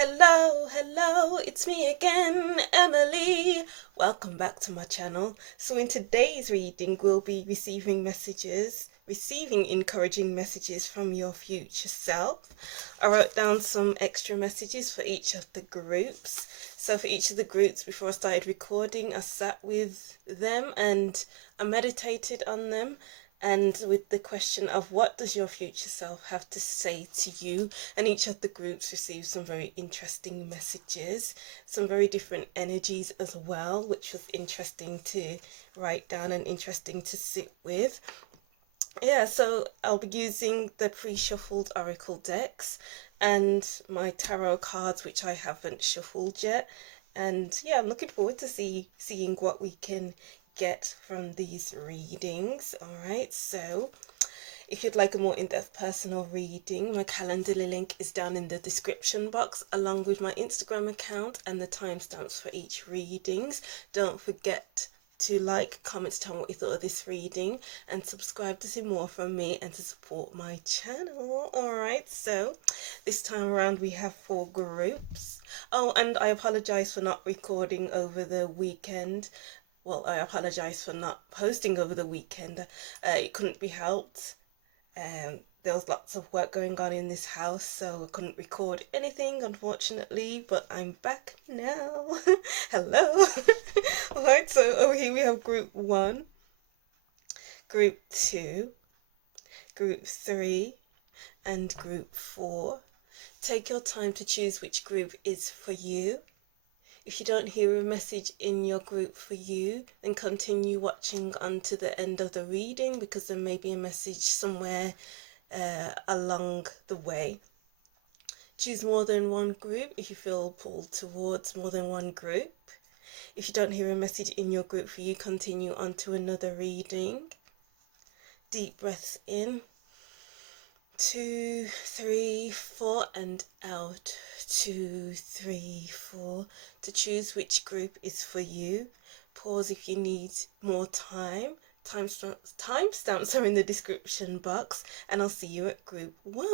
Hello, it's me again, Emily. Welcome back to my channel. So in today's reading, we'll be receiving encouraging messages from your future self. I wrote down some extra messages for each of the groups. So for each of the groups, before I started recording, I sat with them and I meditated on them. And with the question of what does your future self have to say to you, and each of the groups received some very interesting messages, some very different energies as well, which was interesting to write down and interesting to sit with. Yeah, so I'll be using the pre-shuffled oracle decks and my tarot cards, which I haven't shuffled yet. And yeah, I'm looking forward to seeing what we can get from these readings. All right, so if you'd like a more in-depth personal reading, my Calendly link is down in the description box, along with my Instagram account and the timestamps for each readings. Don't forget to like, comment, tell me what you thought of this reading, and subscribe to see more from me and to support my channel. Alright, so this time around we have 4 groups. Oh, and I apologize for not recording over the weekend. Well, I apologize for not posting over the weekend. It couldn't be helped. There was lots of work going on in this house, so I couldn't record anything, unfortunately, but I'm back now. Hello. Alright, so over here we have group 1, group 2, group 3, and group 4. Take your time to choose which group is for you. If you don't hear a message in your group for you, then continue watching unto the end of the reading, because there may be a message somewhere along the way. Choose more than one group if you feel pulled towards more than one group. If you don't hear a message in your group for you, continue on to another reading. Deep breaths in. 2, 3, 4, and out. 2, 3, 4. To choose which group is for you. Pause if you need more time. Timestamps are in the description box, and I'll see you at group 1.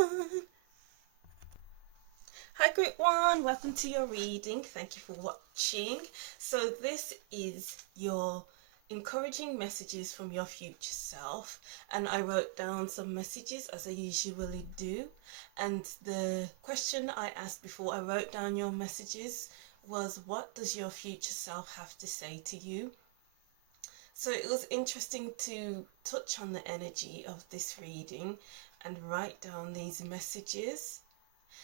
Hi group 1, welcome to your reading. Thank you for watching. So this is your encouraging messages from your future self, and I wrote down some messages as I usually do, and the question I asked before I wrote down your messages was, what does your future self have to say to you? So it was interesting to touch on the energy of this reading and write down these messages.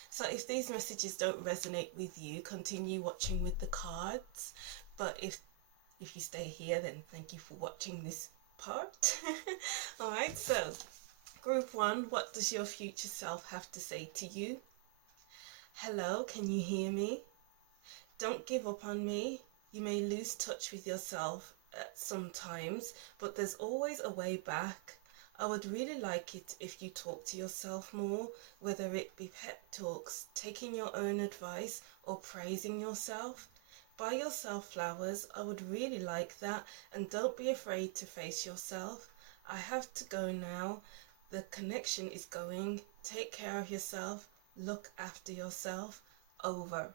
So if these messages don't resonate with you, continue watching with the cards. But if you stay here, then thank you for watching this part. Alright, so group 1, what does your future self have to say to you? Hello, can you hear me? Don't give up on me. You may lose touch with yourself at some times, but there's always a way back. I would really like it if you talk to yourself more, whether it be pep talks, taking your own advice, or praising yourself. Buy yourself flowers, I would really like that, and don't be afraid to face yourself. I have to go now. The connection is going. Take care of yourself. Look after yourself. Over.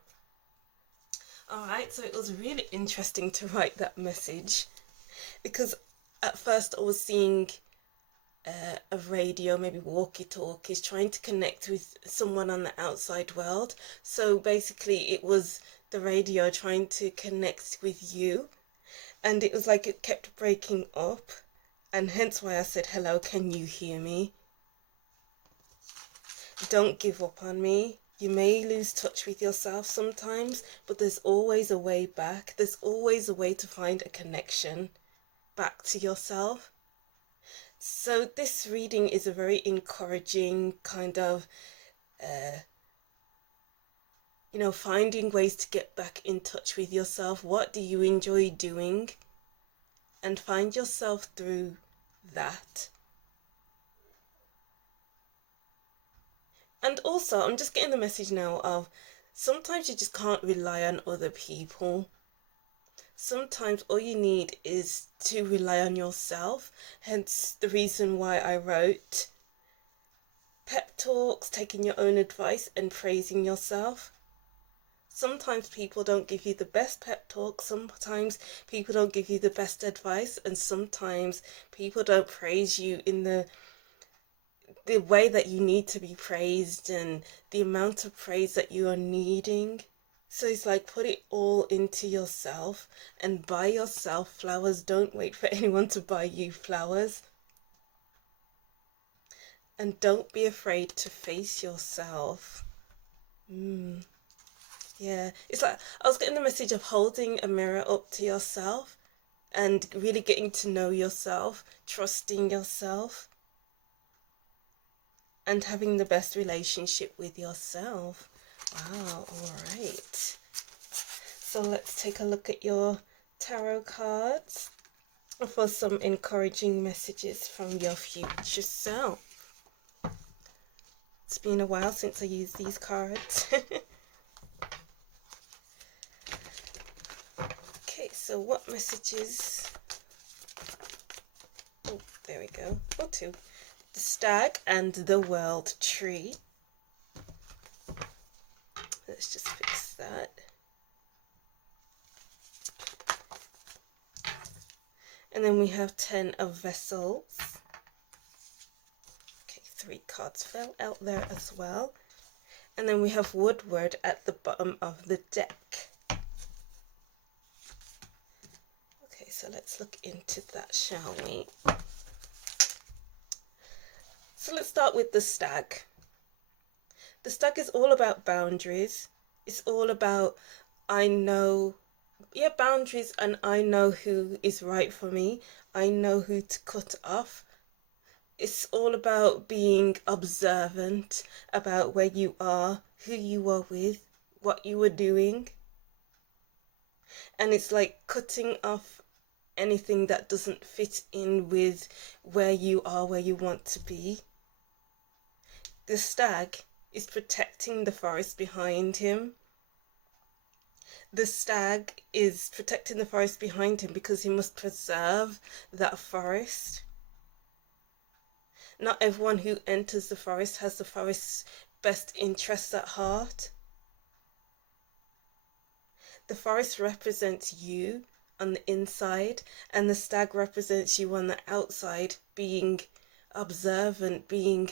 Alright, so it was really interesting to write that message, because at first I was seeing a radio, maybe walkie-talkies, trying to connect with someone on the outside world. So basically it was the radio trying to connect with you, and it was like it kept breaking up, and hence why I said, hello, can you hear me? Don't give up on me. You may lose touch with yourself sometimes, but there's always a way back. There's always a way to find a connection back to yourself. So this reading is a very encouraging kind of, finding ways to get back in touch with yourself. What do you enjoy doing? And find yourself through that. And also, I'm just getting the message now of sometimes you just can't rely on other people. Sometimes all you need is to rely on yourself, hence the reason why I wrote pep talks, taking your own advice, and praising yourself. Sometimes people don't give you the best pep talk, sometimes people don't give you the best advice, and sometimes people don't praise you in the way that you need to be praised and the amount of praise that you are needing. So it's like put it all into yourself and buy yourself flowers. Don't wait for anyone to buy you flowers. And don't be afraid to face yourself. Yeah, it's like I was getting the message of holding a mirror up to yourself and really getting to know yourself, trusting yourself, and having the best relationship with yourself. Wow, all right. So let's take a look at your tarot cards for some encouraging messages from your future self. It's been a while since I used these cards. Okay, so what messages? Oh, there we go. Oh, two. The Stag and the World Tree. Let's just fix that. And then we have 10 of Vessels. Okay, 3 cards fell out there as well. And then we have Woodward at the bottom of the deck. Okay, so let's look into that, shall we? So let's start with the Stag. The Stag is all about boundaries. It's all about, I know, boundaries, and I know who is right for me. I know who to cut off. It's all about being observant about where you are, who you are with, what you are doing. And it's like cutting off anything that doesn't fit in with where you are, where you want to be. The Stag is protecting the forest behind him. The Stag is protecting the forest behind him because he must preserve that forest. Not everyone who enters the forest has the forest's best interests at heart. The forest represents you on the inside, and the Stag represents you on the outside, being observant, being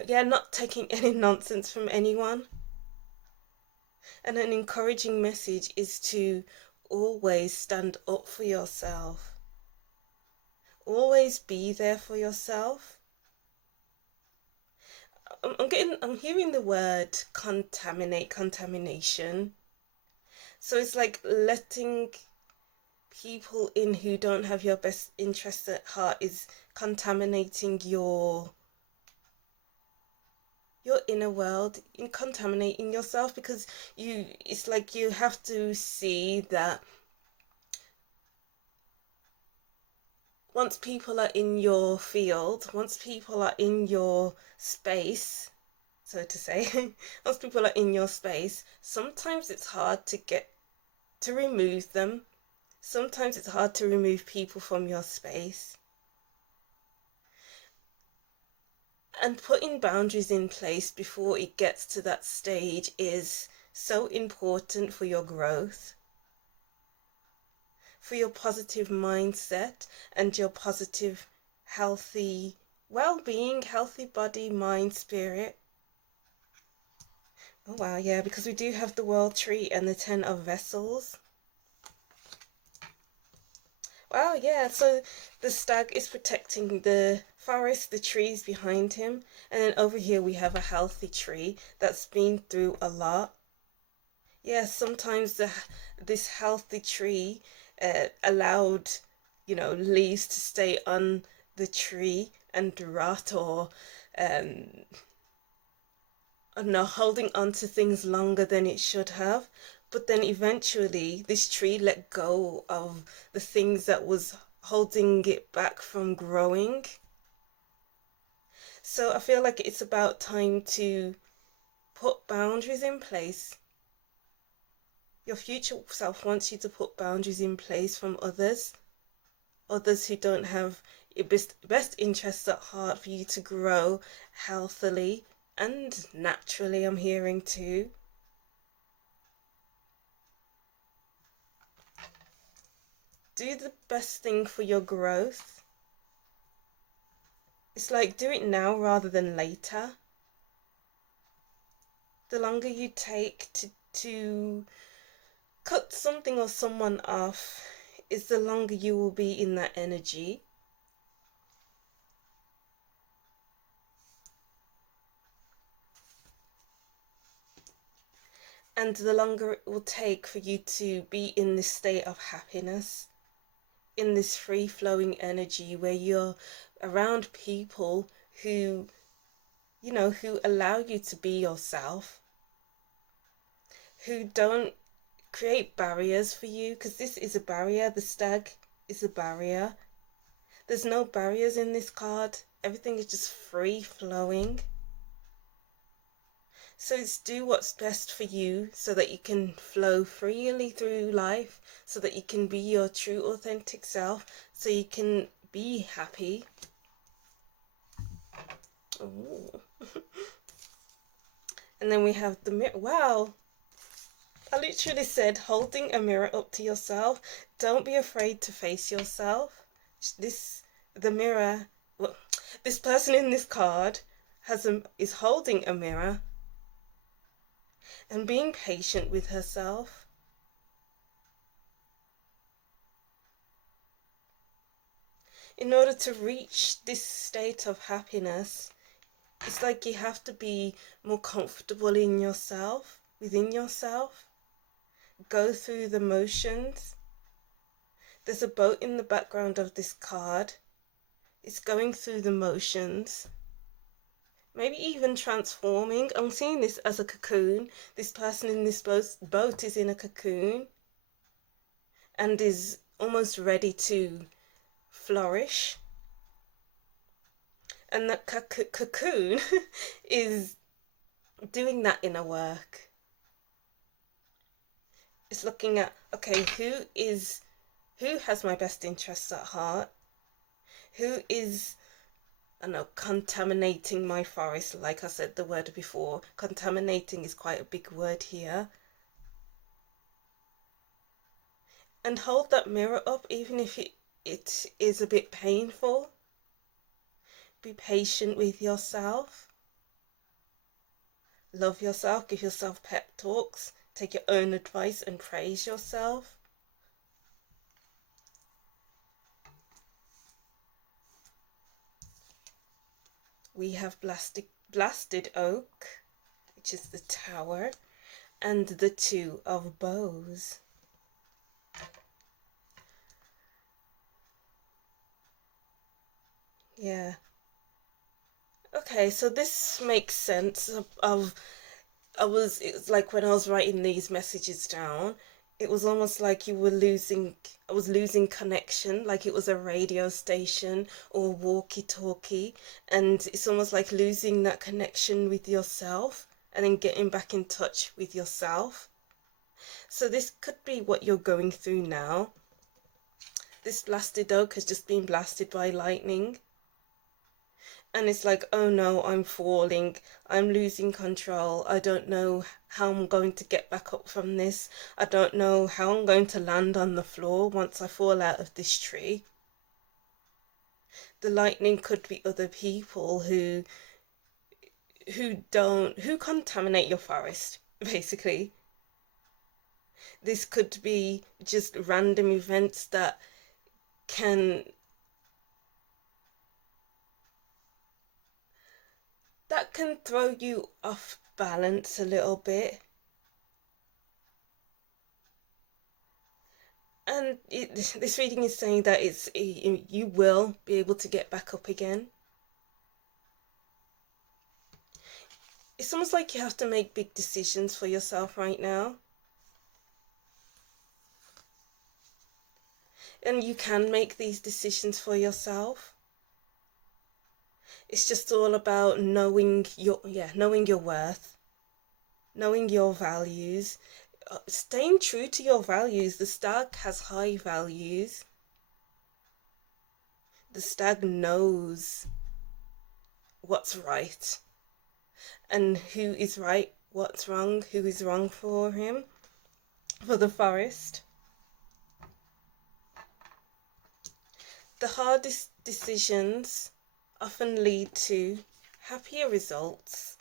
not taking any nonsense from anyone. And an encouraging message is to always stand up for yourself. Always be there for yourself. I'm hearing the word contamination. So it's like letting people in who don't have your best interests at heart is contaminating your inner world, in contaminating yourself, because it's like you have to see that once people are in your field, once people are in your space, so to say, once people are in your space, sometimes it's hard to remove them. Sometimes it's hard to remove people from your space. And putting boundaries in place before it gets to that stage is so important for your growth, for your positive mindset and your positive, healthy well-being, healthy body, mind, spirit. Oh wow, yeah, because we do have the World Tree and the 10 of Vessels. Wow, yeah, so the Stag is protecting the forest, the trees behind him, and then over here we have a healthy tree that's been through a lot. Yeah, sometimes this healthy tree allowed, leaves to stay on the tree and rot, or holding on to things longer than it should have. But then eventually this tree let go of the things that was holding it back from growing. So I feel like it's about time to put boundaries in place. Your future self wants you to put boundaries in place from others who don't have your best interests at heart for you to grow healthily and naturally, I'm hearing too. do the best thing for your growth. It's like, do it now rather than later. The longer you take to cut something or someone off, is the longer you will be in that energy. And the longer it will take for you to be in this state of happiness, in this free-flowing energy where you're around people who, you know, who allow you to be yourself, who don't create barriers for you, because this is a barrier. The stag is a barrier. There's no barriers in this card. Everything is just free-flowing. So it's do what's best for you so that you can flow freely through life, so that you can be your true authentic self, so you can be happy. Ooh. And then we have the mirror. Wow. I literally said holding a mirror up to yourself. Don't be afraid to face yourself. The mirror, well, this person in this card is holding a mirror and being patient with herself. In order to reach this state of happiness, it's like you have to be more comfortable in yourself, within yourself. Go through the motions. There's a boat in the background of this card. It's going through the motions. Maybe even transforming. I'm seeing this as a cocoon. This person in this boat is in a cocoon and is almost ready to flourish. And that cocoon is doing that inner work. It's looking at, okay, who has my best interests at heart? Who is, I know, contaminating my forest? Like I said the word before, contaminating is quite a big word here. And hold that mirror up, even if it is a bit painful. Be patient with yourself. Love yourself, give yourself pep talks, take your own advice and praise yourself. We have blasted oak, which is the Tower, and the Two of Bows. Yeah. Okay, so this makes sense of it's like when I was writing these messages down, it was almost like I was losing connection, like it was a radio station or walkie-talkie, and it's almost like losing that connection with yourself and then getting back in touch with yourself. So this could be what you're going through now. This blasted oak has just been blasted by lightning. And it's like, oh no, I'm falling, I'm losing control, I don't know how I'm going to get back up from this, I don't know how I'm going to land on the floor once I fall out of this tree. The lightning could be other people who contaminate your forest, basically. This could be just random events that can throw you off balance a little bit. And this reading is saying that you will be able to get back up again. It's almost like you have to make big decisions for yourself right now. And you can make these decisions for yourself. It's just all about knowing your worth, knowing your values, staying true to your values. The stag has high values. The stag knows what's right and who is right, what's wrong, who is wrong for him, for the forest. The hardest decisions often lead to happier results.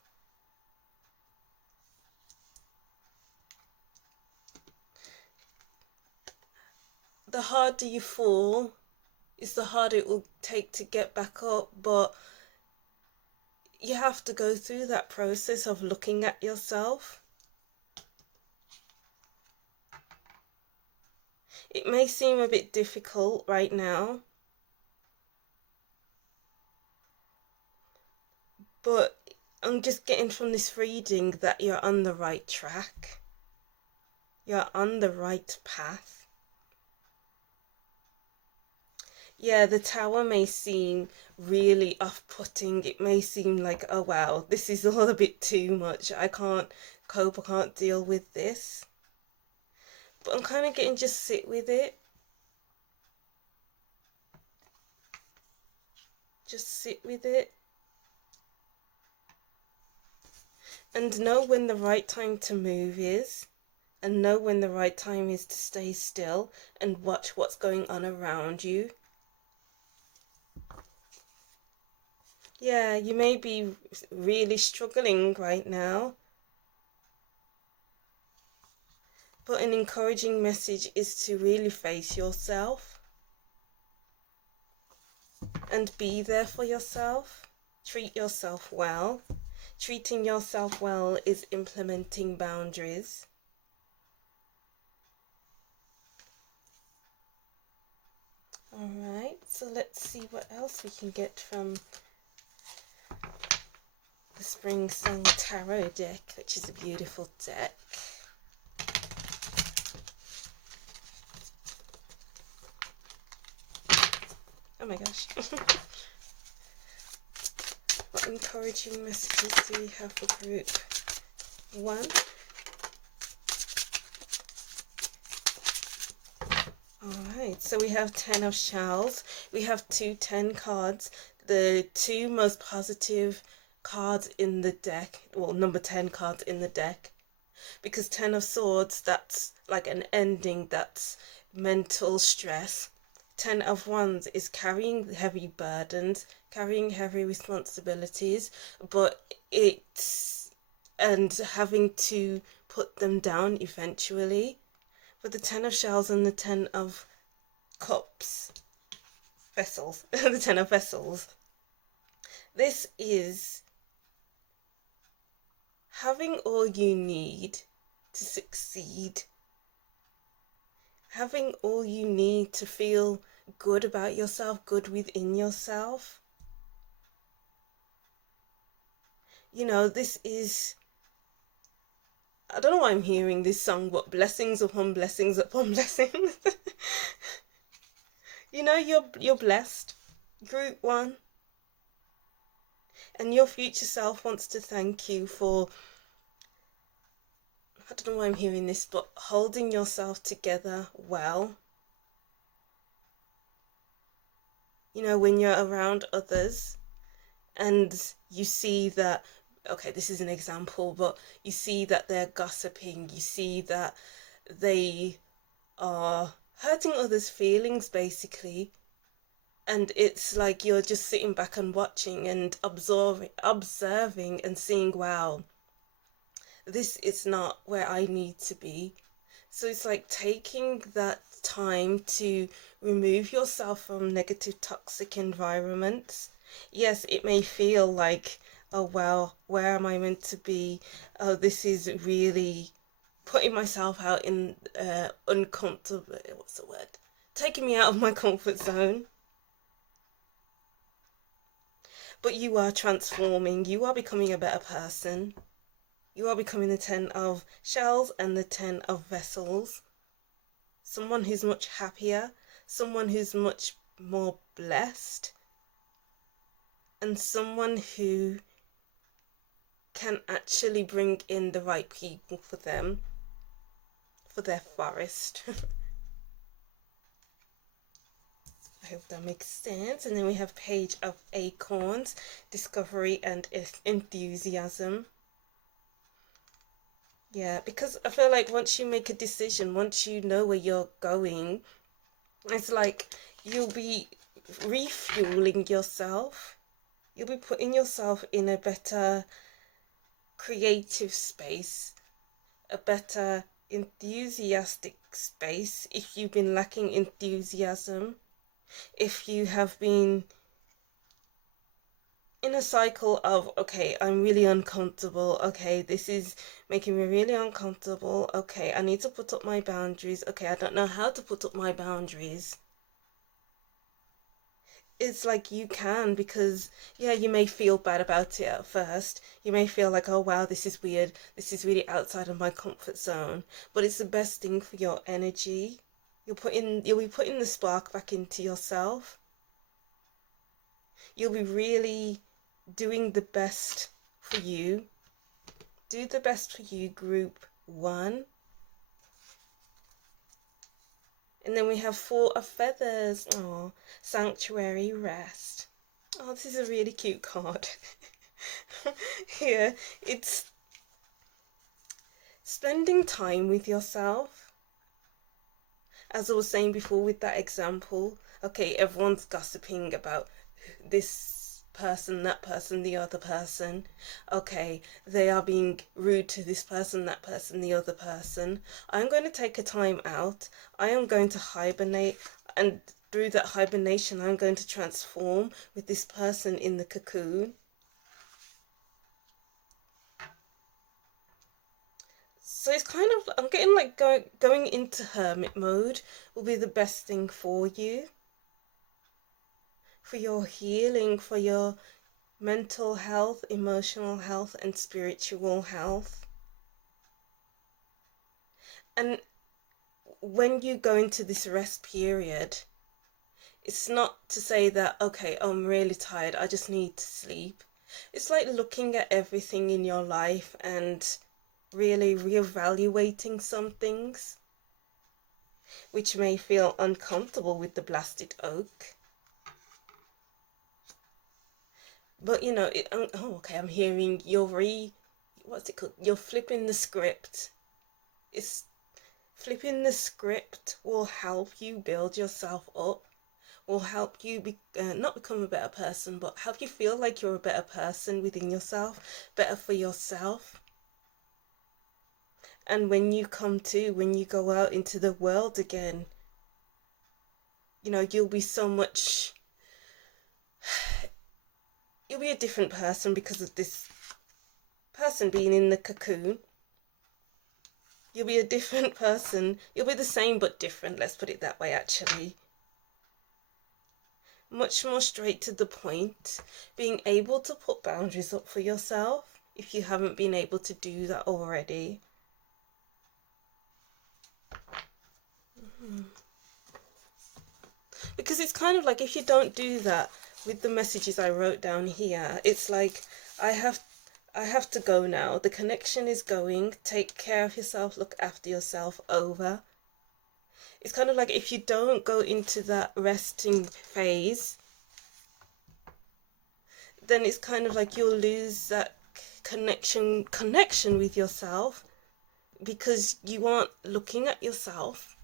The harder you fall is the harder it will take to get back up, but you have to go through that process of looking at yourself. It may seem a bit difficult right now, but I'm just getting from this reading that you're on the right track. You're on the right path. Yeah, the tower may seem really off-putting. It may seem like, oh wow, this is all a bit too much. I can't cope, I can't deal with this. But I'm kind of getting just sit with it. Just sit with it. And know when the right time to move is. And know when the right time is to stay still and watch what's going on around you. Yeah, you may be really struggling right now. But an encouraging message is to really face yourself and be there for yourself. Treat yourself well. Treating yourself well is implementing boundaries. Alright, so let's see what else we can get from the Spring Song Tarot deck, which is a beautiful deck. Oh my gosh. What encouraging messages do we have for group 1? Alright, so we have 10 of shells. We have 2 10 cards. The 2 most positive cards in the deck, well, number 10 cards in the deck. Because 10 of swords, that's like an ending, that's mental stress. 10 of wands is carrying heavy burdens, carrying heavy responsibilities, but and having to put them down eventually. With the 10 of shells and the 10 of cups, vessels, the 10 of vessels, this is having all you need to succeed. Having all you need to feel good about yourself, good within yourself. You know, this is, I don't know why I'm hearing this song, but blessings upon blessings upon blessings. You know, you're blessed. Group 1. And your future self wants to thank you for, I don't know why I'm hearing this, but holding yourself together well. You know, when you're around others and you see that, okay, this is an example, but you see that they're gossiping, you see that they are hurting others' feelings, basically. And it's like you're just sitting back and watching and observing and seeing, wow, this is not where I need to be. So it's like taking that time to remove yourself from negative, toxic environments. Yes, it may feel like, oh, well, where am I meant to be? Oh, this is really putting myself out in uncomfortable, what's the word? Taking me out of my comfort zone. But you are transforming. You are becoming a better person. You are becoming the 10 of shells and the 10 of vessels. Someone who's much happier, someone who's much more blessed, and someone who can actually bring in the right people for them, for their forest. I hope that makes sense. And then we have Page of Acorns, discovery and enthusiasm. Yeah, because I feel like once you make a decision, once you know where you're going, it's like you'll be refueling yourself. You'll be putting yourself in a better creative space, a better enthusiastic space if you've been lacking enthusiasm, if you have been in a cycle of, okay, I'm really uncomfortable, okay, this is making me really uncomfortable, okay, I need to put up my boundaries, okay, I don't know how to put up my boundaries. It's like you can, because yeah, you may feel bad about it at first. You may feel like, oh wow, this is weird, this is really outside of my comfort zone, but it's the best thing for your energy. You'll be putting the spark back into yourself. You'll be really doing the best for you. Do the best for you, group 1. And then we have 4 of feathers. Oh, sanctuary, rest. Oh, this is a really cute card. Here, it's spending time with yourself. As I was saying before with that example, okay, everyone's gossiping about this person, that person, the other person. Okay, they are being rude to this person, that person, the other person. I'm going to take a time out. I am going to hibernate, and through that hibernation, I'm going to transform with this person in the cocoon. So it's kind of, I'm getting like going into hermit mode will be the best thing for you. For your healing, for your mental health, emotional health, and spiritual health. And when you go into this rest period, it's not to say that, okay, I'm really tired, I just need to sleep. It's like looking at everything in your life and really reevaluating some things which may feel uncomfortable with the blasted oak. But you know, oh, okay, I'm hearing what's it called? You're flipping the script. It's flipping the script will help you build yourself up, will help you not become a better person, but help you feel like you're a better person within yourself, better for yourself. And when you go out into the world again, you know, you'll be you'll be a different person because of this person being in the cocoon. You'll be a different person. You'll be the same but different, let's put it that way, actually. Much more straight to the point, being able to put boundaries up for yourself if you haven't been able to do that already. Because it's kind of like, if you don't do that with the messages I wrote down here, it's like, I have to go now. The connection is going. Take care of yourself. Look after yourself. Over. It's kind of like, if you don't go into that resting phase, then it's kind of like you'll lose that connection with yourself, because you aren't looking at yourself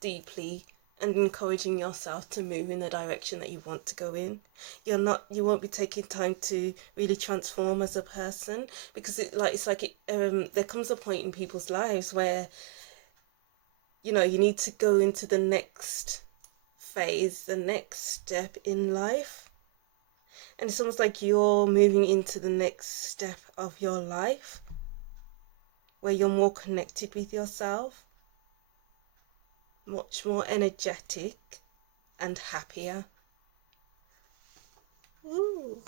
deeply and encouraging yourself to move in the direction that you want to go in. You won't be taking time to really transform as a person, because there comes a point in people's lives where, you know, you need to go into the next phase, the next step in life. And it's almost like you're moving into the next step of your life where you're more connected with yourself, much more energetic and happier. Ooh,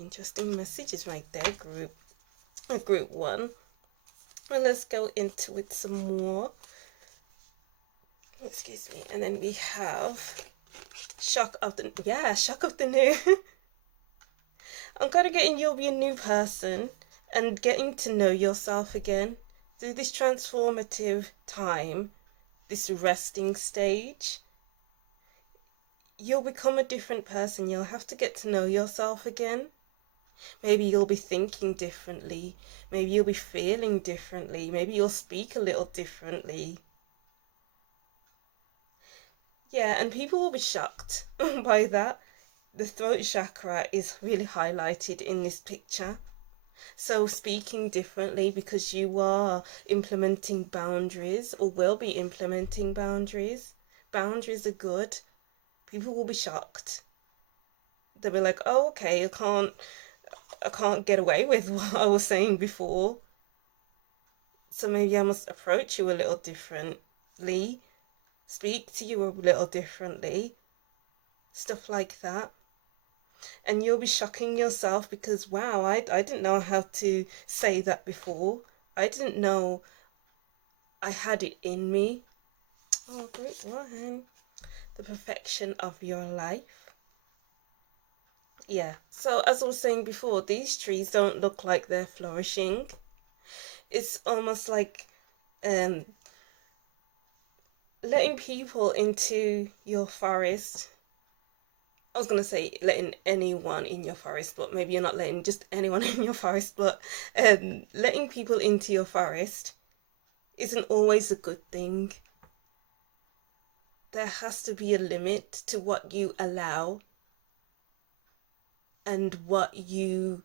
interesting messages right there, group 1. Well, let's go into it some more. Excuse me. And then we have shock of the new. I'm kind of getting you'll be a new person and getting to know yourself again through this transformative time, this resting stage. You'll become a different person. You'll have to get to know yourself again. Maybe you'll be thinking differently. Maybe you'll be feeling differently. Maybe you'll speak a little differently. Yeah, and people will be shocked by that. The throat chakra is really highlighted in this picture. So speaking differently because you are implementing boundaries or will be implementing boundaries. Boundaries are good. People will be shocked. They'll be like, "Oh, okay, I can't get away with what I was saying before. So maybe I must approach you a little differently, speak to you a little differently." Stuff like that. And you'll be shocking yourself because, wow, I didn't know how to say that before. I didn't know I had it in me. Oh, great one. The perfection of your life. Yeah. So as I was saying before, these trees don't look like they're flourishing. It's almost like um, letting people into your forest. I was going to say letting anyone in your forest, but maybe you're not letting just anyone in your forest, but letting people into your forest isn't always a good thing. There has to be a limit to what you allow and what you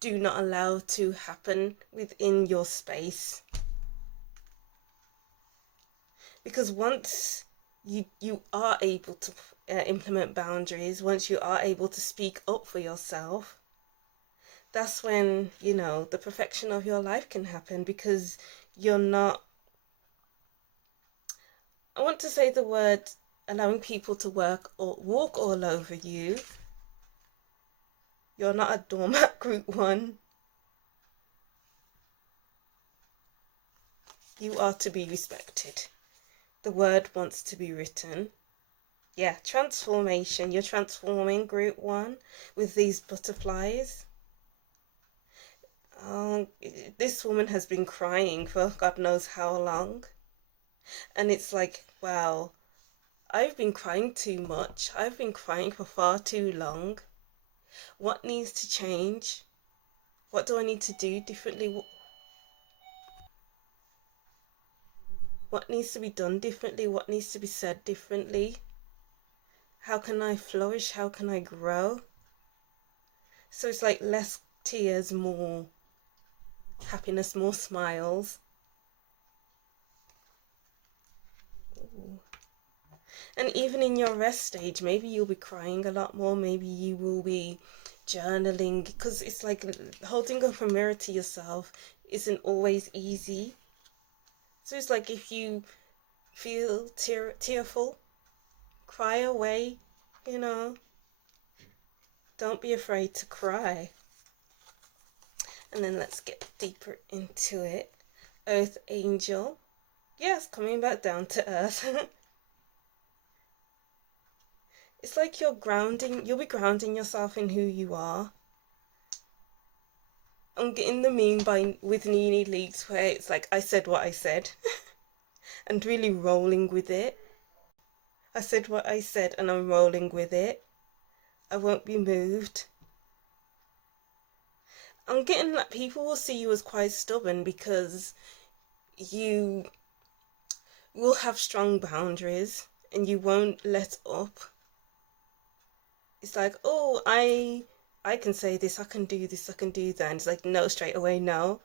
do not allow to happen within your space. Because once you are able to implement boundaries, once you are able to speak up for yourself, that's when, the perfection of your life can happen because you're not, I want to say the word, allowing people to work or walk all over you. You're not a doormat, group one. You are to be respected. The word wants to be written. Yeah, transformation. You're transforming, group one, with these butterflies. This woman has been crying for God knows how long. And it's like, wow, I've been crying too much. I've been crying for far too long. What needs to change? What do I need to do differently? What needs to be done differently? What needs to be said differently? How can I flourish? How can I grow? So it's like less tears, more happiness, more smiles. Ooh. And even in your rest stage, maybe you'll be crying a lot more. Maybe you will be journaling because it's like holding up a mirror to yourself isn't always easy. So it's like if you feel tearful, cry away, you know. Don't be afraid to cry. And then let's get deeper into it. Earth Angel. Yes, coming back down to earth. It's like you'll be grounding yourself in who you are. I'm getting the meme with Nene Leakes where it's like I said what I said and really rolling with it. I said what I said and I'm rolling with it. I won't be moved. I'm getting that people will see you as quite stubborn because you will have strong boundaries and you won't let up. It's like, oh, I can say this, I can do this, I can do that. And it's like, no, straight away, no.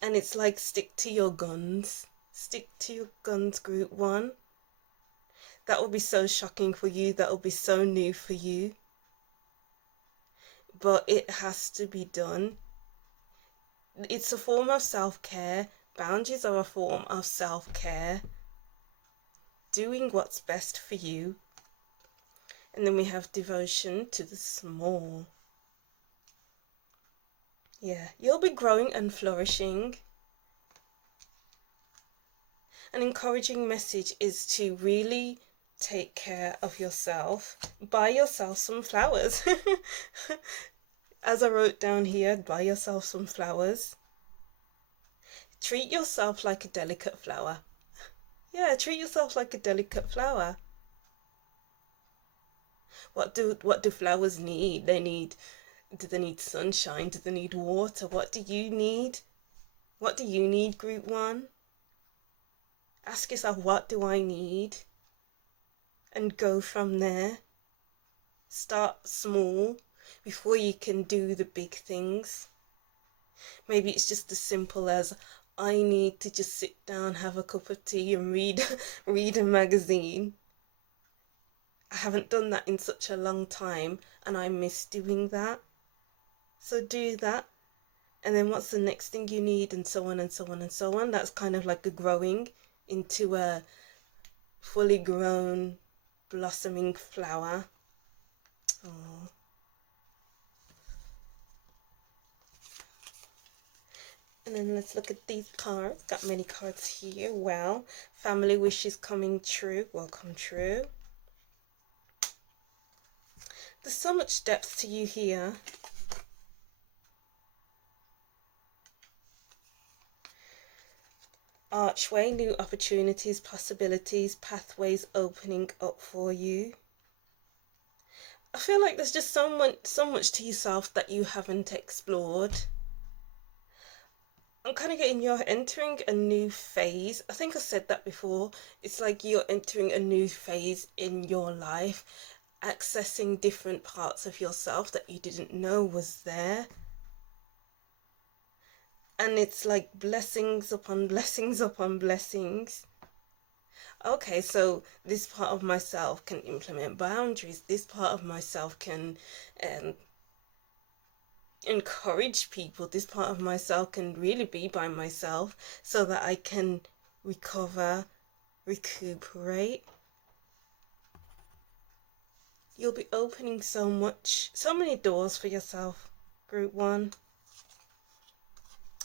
And it's like, stick to your guns. Stick to your guns, group one. That will be so shocking for you. That will be so new for you. But it has to be done. It's a form of self-care. Boundaries are a form of self-care. Doing what's best for you. And then we have devotion to the small. Yeah, you'll be growing and flourishing. An encouraging message is to really take care of yourself. Buy yourself some flowers. As I wrote down here, buy yourself some flowers. Treat yourself like a delicate flower. Yeah, treat yourself like a delicate flower. What do flowers need? Do they need sunshine? Do they need water? What do you need? What do you need, group one? Ask yourself, what do I need? and go from there. Start small before you can do the big things. Maybe it's just as simple as I need to just sit down, have a cup of tea and read read a magazine. I haven't done that in such a long time and I miss doing that. So do that. And then what's the next thing you need, and so on and so on and so on. That's kind of like a growing into a fully grown blossoming flower. Oh. And then let's look at these cards. Got many cards here. Well, family wishes coming true will come true. There's so much depth to you here. Archway, new opportunities, possibilities, pathways opening up for you. I feel like there's just so much to yourself that you haven't explored. I'm kind of getting you're entering a new phase. I think I said that before. It's like you're entering a new phase in your life, accessing different parts of yourself that you didn't know was there. And it's like blessings upon blessings upon blessings. Okay, so this part of myself can implement boundaries. This part of myself can encourage people. This part of myself can really be by myself so that I can recover, recuperate. You'll be opening so many doors for yourself, group 1.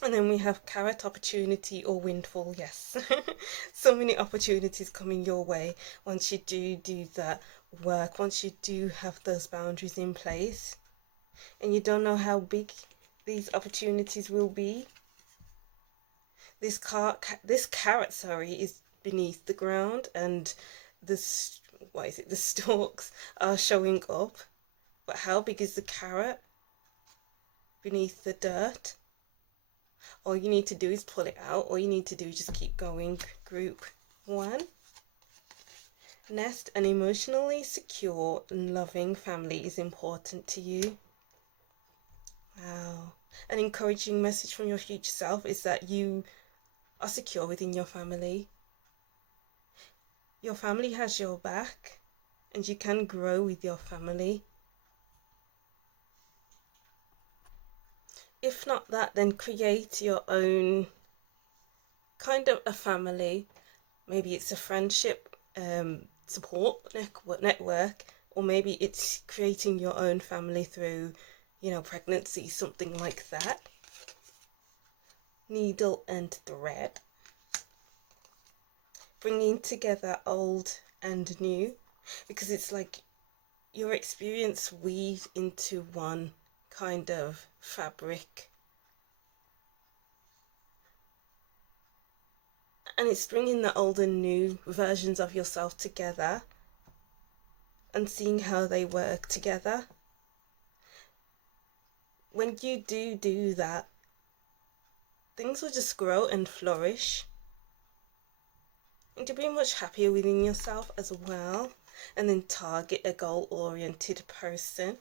And then we have carrot, opportunity or windfall. Yes. So many opportunities coming your way once you do that work, once you do have those boundaries in place. And you don't know how big these opportunities will be. This carrot, is beneath the ground, and the stalks are showing up. But how big is the carrot beneath the dirt? All you need to do is pull it out. All you need to do is just keep going. Group 1. Nest, an emotionally secure and loving family is important to you. Wow. An encouraging message from your future self is that you are secure within your family. Your family has your back and you can grow with your family. If not that, then create your own kind of a family. Maybe it's a friendship support network, or maybe it's creating your own family through, pregnancy, something like that. Needle and thread. Bringing together old and new, because it's like your experience weave into one kind of fabric. And it's bringing the old and new versions of yourself together and seeing how they work together. When you do that, things will just grow and flourish. And you'll be much happier within yourself as well. And then target a goal-oriented person.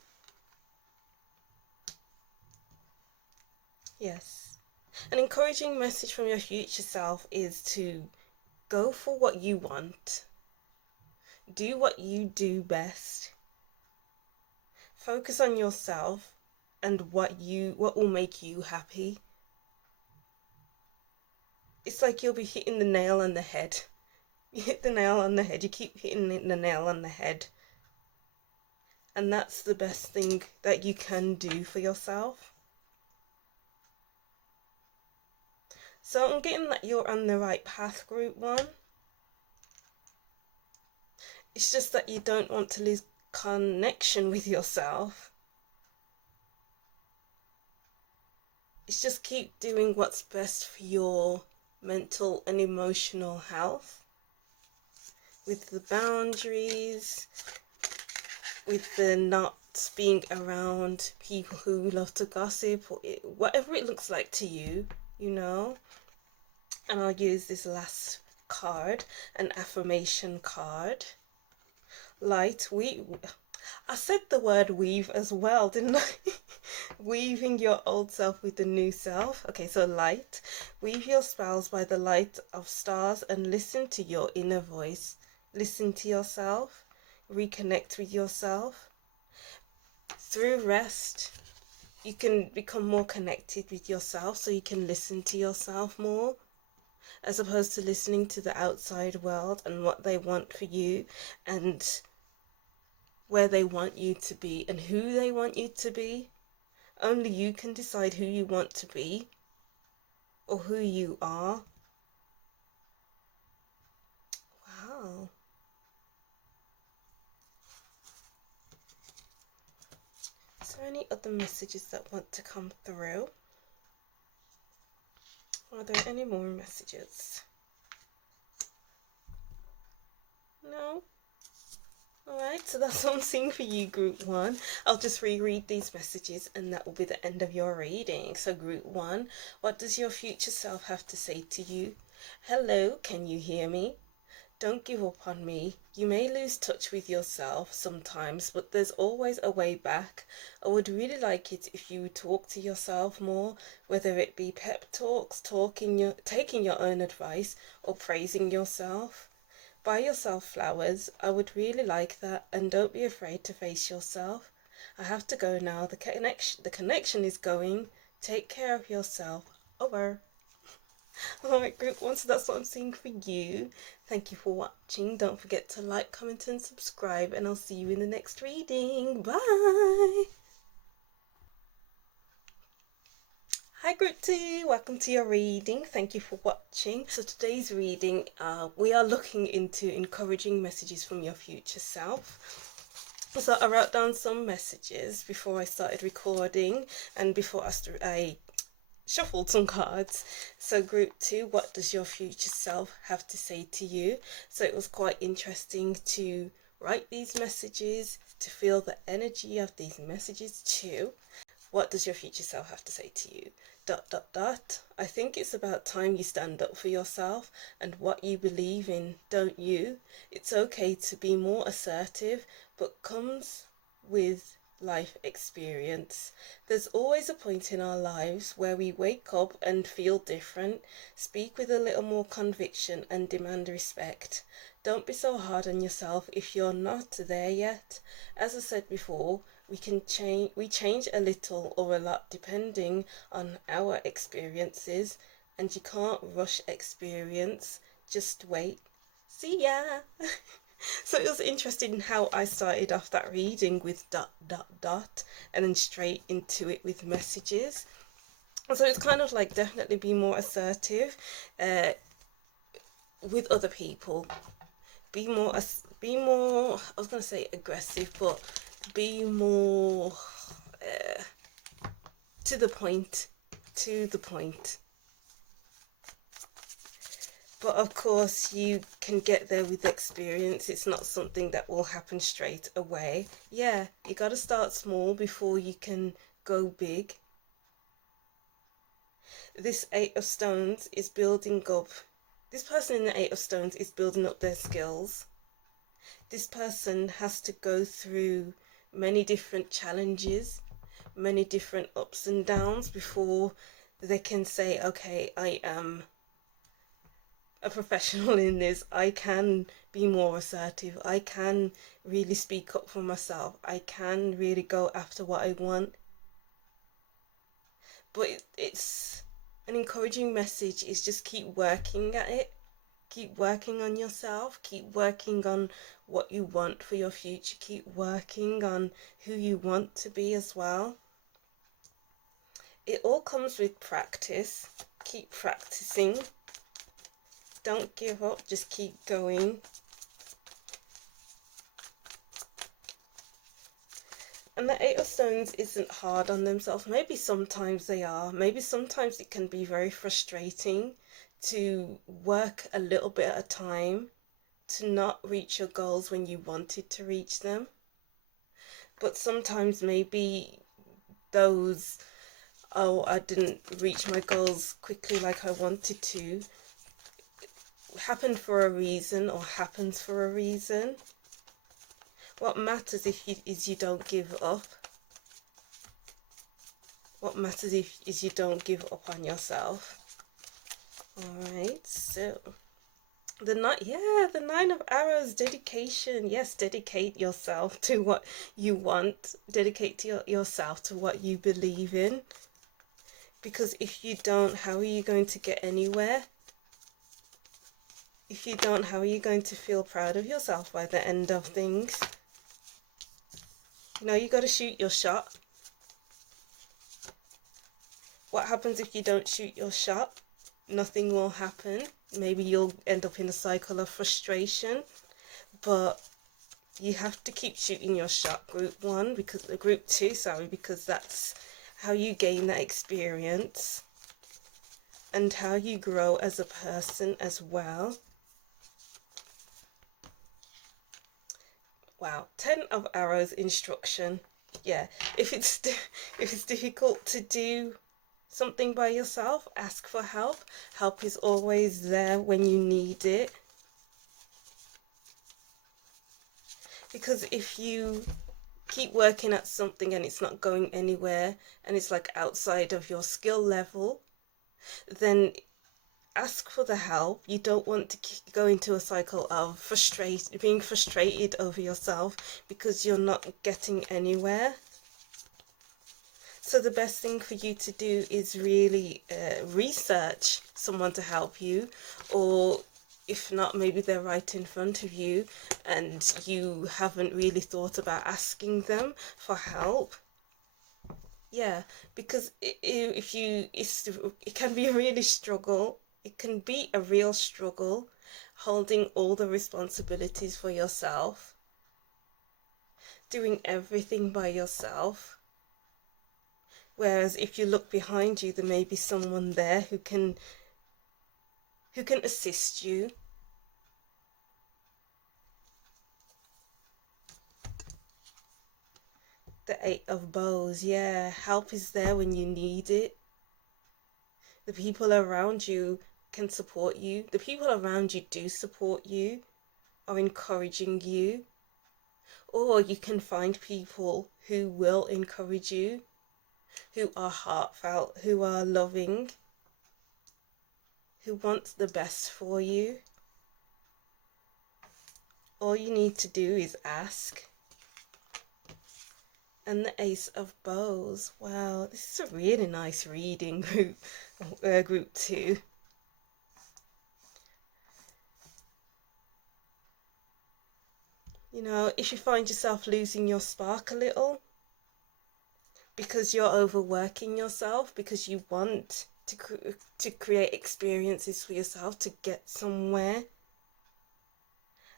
Yes. An encouraging message from your future self is to go for what you want. Do what you do best. Focus on yourself and what will make you happy. It's like you'll be hitting the nail on the head. You hit the nail on the head, you keep hitting the nail on the head. And that's the best thing that you can do for yourself. So I'm getting that you're on the right path, group 1. It's just that you don't want to lose connection with yourself. It's just keep doing what's best for your mental and emotional health. With the boundaries, with the not being around people who love to gossip, or whatever it looks like to you, And I'll use this last card, an affirmation card. light. I said the word weave as well, didn't I? Weaving your old self with the new self. Okay, so light. Weave your spells by the light of stars and listen to your inner voice. Listen to yourself. Reconnect with yourself. Through rest, you can become more connected with yourself, so you can listen to yourself more, as opposed to listening to the outside world and what they want for you and where they want you to be and who they want you to be. Only you can decide who you want to be or who you are. Wow. Is there any other messages that want to come through? Are there any more messages? No? Alright, so that's what I'm seeing for you, Group 1. I'll just reread these messages and that will be the end of your reading. So Group 1, what does your future self have to say to you? Hello, can you hear me? Don't give up on me. You may lose touch with yourself sometimes, but there's always a way back. I would really like it if you would talk to yourself more, whether it be pep talks, taking your own advice, or praising yourself. Buy yourself flowers. I would really like that, and don't be afraid to face yourself. I have to go now. The connection is going. Take care of yourself. Over. Alright, Group 1, so that's what I'm seeing for you. Thank you for watching. Don't forget to like, comment and subscribe, and I'll see you in the next reading. Bye! Hi Group 2, welcome to your reading. Thank you for watching. So today's reading, we are looking into encouraging messages from your future self. So I wrote down some messages before I started recording and before I shuffled some cards. So Group 2, what does your future self have to say to you? So it was quite interesting to write these messages, to feel the energy of these messages too. What does your future self have to say to you? ... I think it's about time you stand up for yourself and what you believe in, don't you? It's okay to be more assertive, but comes with life experience. There's always a point in our lives where we wake up and feel different, speak with a little more conviction and demand respect. Don't be so hard on yourself if you're not there yet. As I said before, we change a little or a lot depending on our experiences, and you can't rush experience. Just wait. See ya. So it was interesting how I started off that reading with ... and then straight into it with messages. So it's kind of like definitely be more assertive with other people. Be more, I was going to say aggressive, but be more to the point. But of course you can get there with experience. It's not something that will happen straight away. Yeah, you got to start small before you can go big. This Eight of Stones is building up. This person in the Eight of Stones is building up their skills. This person has to go through many different challenges, many different ups and downs before they can say, okay, I am a professional in this. I can be more assertive. I can really speak up for myself. I can really go after what I want. But it's an encouraging message is just keep working at it. Keep working on yourself. Keep working on what you want for your future. Keep working on who you want to be as well. It all comes with practice. Keep practicing. Don't give up. Just keep going. And the Eight of Stones isn't hard on themselves. Maybe sometimes they are. Maybe sometimes it can be very frustrating to work a little bit at a time, to not reach your goals when you wanted to reach them. But sometimes maybe those, oh, I didn't reach my goals quickly like I wanted to, happened for a reason or happens for a reason. What matters is you don't give up. What matters is you don't give up on yourself. Alright, so the Nine of Arrows, dedication. Yes, dedicate yourself to what you want. Dedicate yourself to what you believe in. Because if you don't, how are you going to get anywhere? If you don't, how are you going to feel proud of yourself by the end of things? You know, you got to shoot your shot. What happens if you don't shoot your shot? Nothing will happen. Maybe you'll end up in a cycle of frustration, but you have to keep shooting your shot, group 2, sorry, because that's how you gain that experience and how you grow as a person as well. Wow, 10 of Arrows, instruction. Yeah, if it's difficult to do something by yourself, ask for help. Help is always there when you need it. Because if you keep working at something and it's not going anywhere and it's like outside of your skill level, then ask for the help. You don't want to go into a cycle of being frustrated over yourself because you're not getting anywhere. So the best thing for you to do is really research someone to help you, or if not, maybe they're right in front of you and you haven't really thought about asking them for help. Yeah, because it can be a really struggle. It can be a real struggle holding all the responsibilities for yourself, doing everything by yourself. Whereas if you look behind you, there may be someone there who can assist you. The 8 of Bows, yeah, help is there when you need it. The people around you can support you. The people around you do support you, are encouraging you. Or you can find people who will encourage you, who are heartfelt, who are loving, who want the best for you. All you need to do is ask. And the Ace of Bows. Wow, this is a really nice reading, group 2. You know, if you find yourself losing your spark a little because you're overworking yourself, because you want to create experiences for yourself to get somewhere,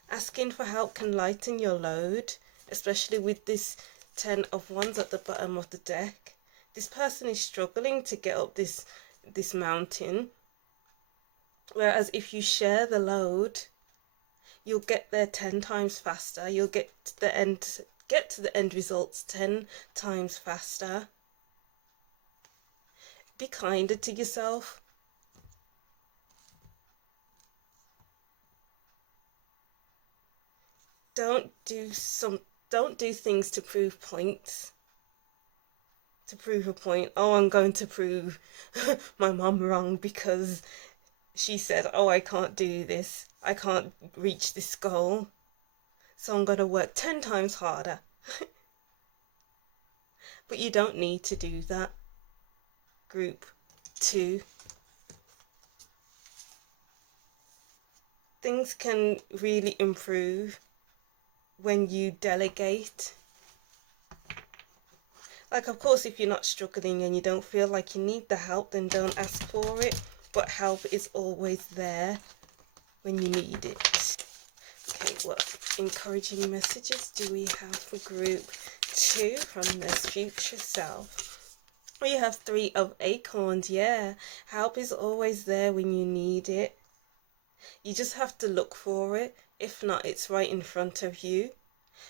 asking for help can lighten your load, especially with this 10 of Wands at the bottom of the deck. This person is struggling to get up this mountain, whereas if you share the load, you'll get there 10 times faster. You'll get to the end results 10 times faster. Be kinder to yourself. Don't do things to prove points. To prove a point. Oh, I'm going to prove my mum wrong because she said, oh, I can't do this. I can't reach this goal. So I'm going to work 10 times harder. But you don't need to do that. Group 2. Things can really improve when you delegate. Like, of course, if you're not struggling and you don't feel like you need the help, then don't ask for it. But help is always there when you need it. Okay, what encouraging messages do we have for group 2 from their future self? We have 3 of Acorns. Yeah, help is always there when you need it. You just have to look for it. If not, it's right in front of you.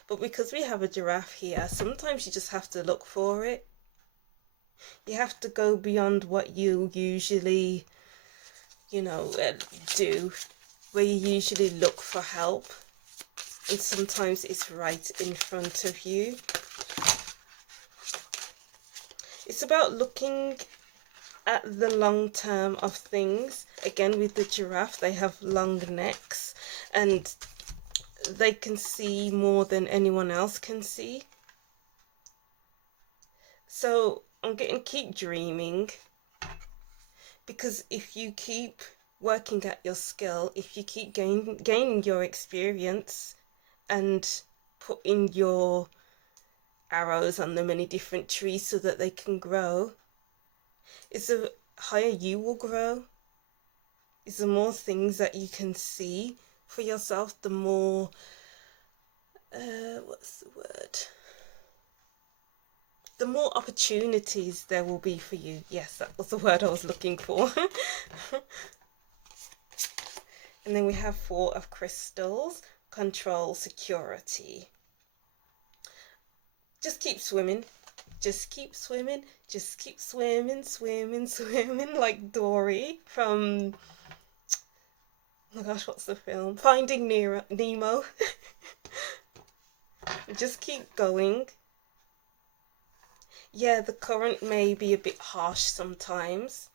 But because we have a giraffe here, sometimes you just have to look for it. You have to go beyond what you usually, do, where you usually look for help. and sometimes it's right in front of you. It's about looking at the long term of things. Again, with the giraffe, they have long necks and they can see more than anyone else can see. So I'm getting keep dreaming, because if you keep working at your skill, if you keep gaining your experience and putting your arrows on the many different trees so that they can grow, is the higher you will grow. Is the more things that you can see for yourself, the more what's the word, the more opportunities there will be for you. Yes, that was the word I was looking for. And then we have 4 of crystals, control, security. Just keep swimming. Just keep swimming. Just keep swimming, swimming, swimming, like Dory from, oh my gosh, what's the film? Finding Nemo. Just keep going. Yeah, the current may be a bit harsh sometimes,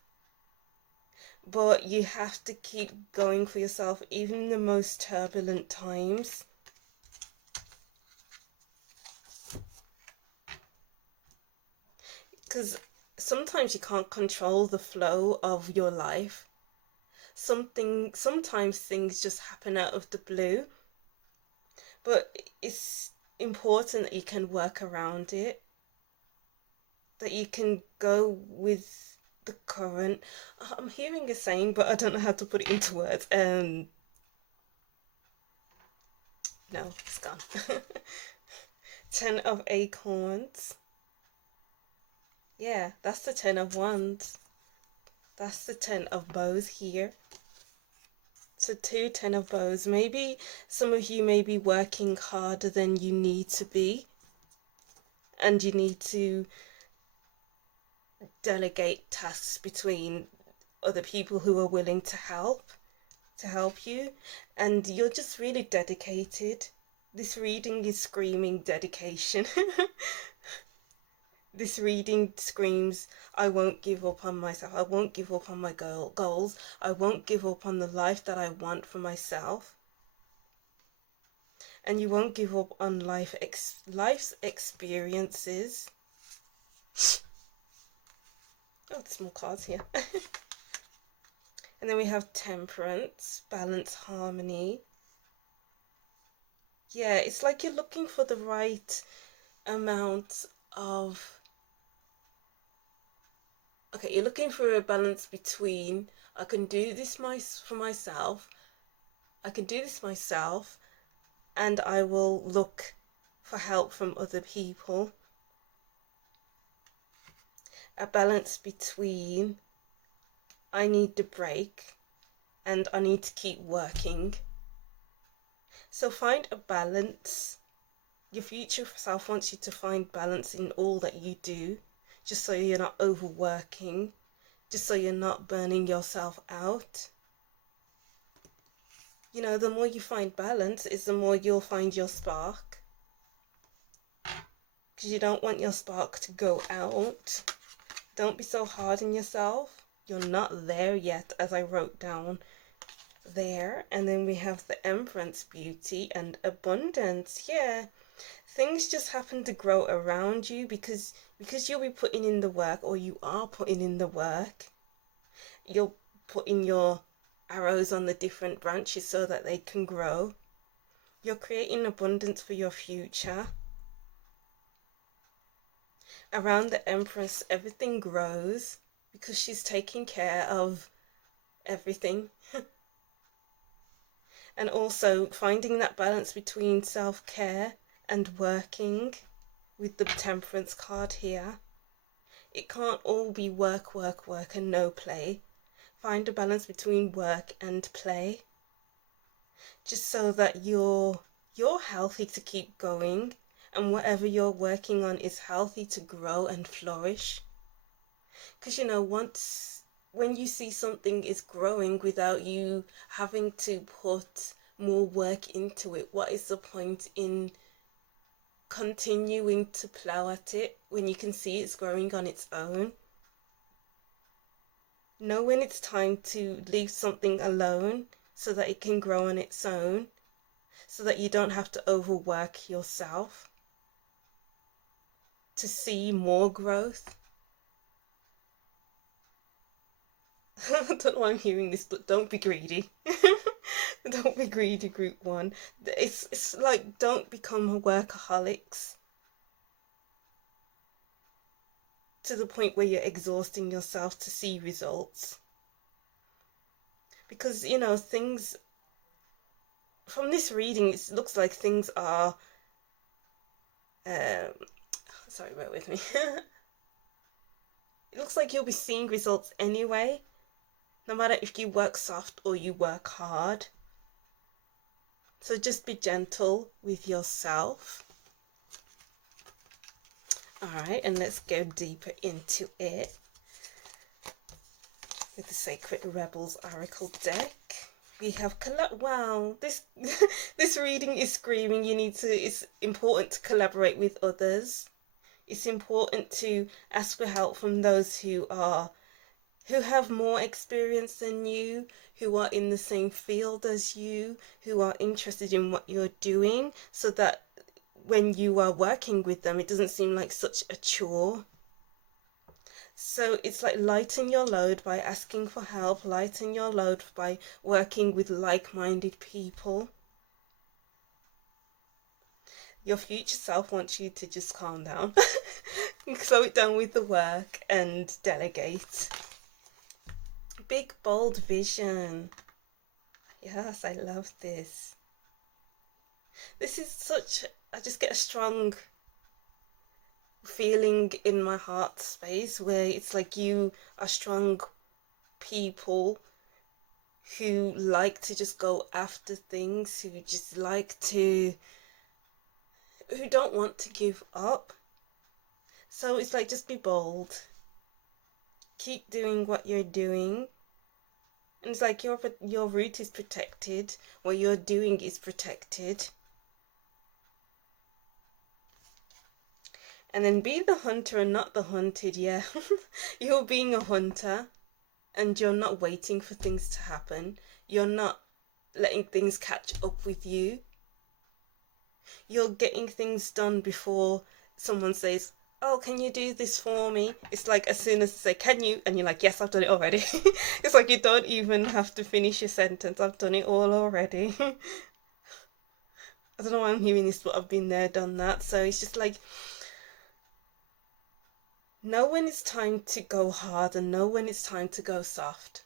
but you have to keep going for yourself, even in the most turbulent times. Because sometimes you can't control the flow of your life. Sometimes things just happen out of the blue, but it's important that you can work around it, that you can go with the current. I'm hearing a saying, but I don't know how to put it into words. No, it's gone. 10 of acorns. Yeah, that's the 10 of wands. That's the 10 of bows here. So 2 10 of bows. Maybe some of you may be working harder than you need to be, and you need to delegate tasks between other people who are willing to help you, and you're just really dedicated. This reading is screaming dedication. This reading screams, I won't give up on myself. I won't give up on my goals. I won't give up on the life that I want for myself. And you won't give up on life's experiences. Oh, there's more cards here. And then we have temperance, balance, harmony. Yeah, it's like you're looking for the right amount of... Okay, you're looking for a balance between, I can do this for myself, I can do this myself, and I will look for help from other people. A balance between, I need the break and I need to keep working. So find a balance. Your future self wants you to find balance in all that you do, just so you're not overworking, just so you're not burning yourself out. You know, the more you find balance is the more you'll find your spark. Because you don't want your spark to go out. Don't be so hard on yourself. You're not there yet, as I wrote down there. And then we have the Empress, beauty and abundance. Yeah, things just happen to grow around you because you'll be putting in the work, or you are putting in the work. You're putting your arrows on the different branches so that they can grow. You're creating abundance for your future. Around the Empress, everything grows because she's taking care of everything. And also finding that balance between self-care and working with the Temperance card here. It can't all be work, work, work and no play. Find a balance between work and play, just so that you're healthy to keep going, and whatever you're working on is healthy to grow and flourish. Because you know, when you see something is growing without you having to put more work into it? What is the point in continuing to plow at it when you can see it's growing on its own? Know when it's time to leave something alone so that it can grow on its own, so that you don't have to overwork yourself to see more growth. I don't know why I'm hearing this, but don't be greedy. Don't be greedy, group one. It's like, don't become workaholics to the point where you're exhausting yourself to see results. Because, you know, things from this reading, it looks like things are sorry, bear with me. It looks like you'll be seeing results anyway, no matter if you work soft or you work hard. So just be gentle with yourself. Alright, and let's go deeper into it with the Sacred Rebels Oracle deck. We have wow, this this reading is screaming it's important to collaborate with others. It's important to ask for help from those who have more experience than you, who are in the same field as you, who are interested in what you're doing, so that when you are working with them, it doesn't seem like such a chore. So it's like lighten your load by asking for help, lighten your load by working with like-minded people. Your future self wants you to just calm down, slow it down with the work and delegate. Big, bold vision. Yes, I love this. This is such, I just get a strong feeling in my heart space where it's like you are strong people who like to just go after things, who just like to, who don't want to give up. So it's like, just be bold, keep doing what you're doing, and it's like your route is protected, what you're doing is protected. And then be the hunter and not the hunted. Yeah. You're being a hunter and you're not waiting for things to happen. You're not letting things catch up with you. You're getting things done before someone says, oh, can you do this for me? It's like, as soon as they say, can you? And you're like, yes, I've done it already. It's like you don't even have to finish your sentence. I've done it all already. I don't know why I'm hearing this, but I've been there, done that. So it's just like, know when it's time to go hard and know when it's time to go soft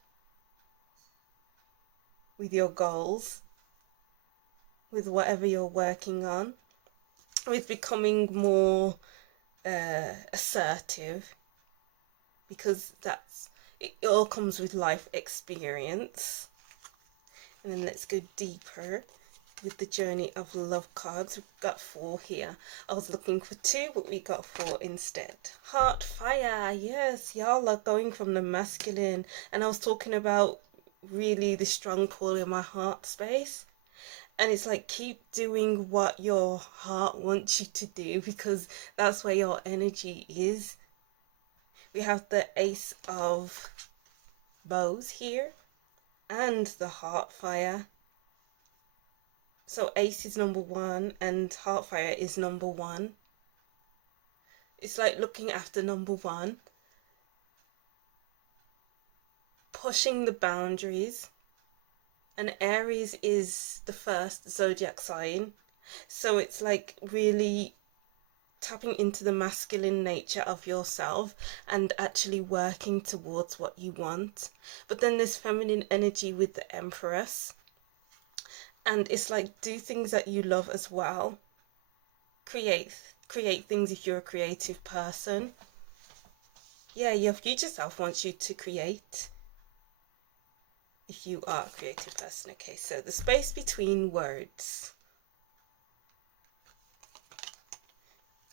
with your goals, with whatever you're working on, with becoming more assertive, because it all comes with life experience. And then let's go deeper with the Journey of Love cards. We've got 4 here. I was looking for 2, but we got 4 instead. Heart fire. Yes, y'all are going from the masculine. And I was talking about really the strong pull in my heart space. And it's like, keep doing what your heart wants you to do, because that's where your energy is. We have the Ace of Bows here and the Heart fire. So Ace is number 1 and Heartfire is number 1. It's like looking after number 1, pushing the boundaries. And Aries is the first zodiac sign. So it's like really tapping into the masculine nature of yourself and actually working towards what you want. But then there's feminine energy with the Empress. And it's like, do things that you love as well. Create things if you're a creative person. Yeah, your future self wants you to create if you are a creative person. Okay, so the space between words.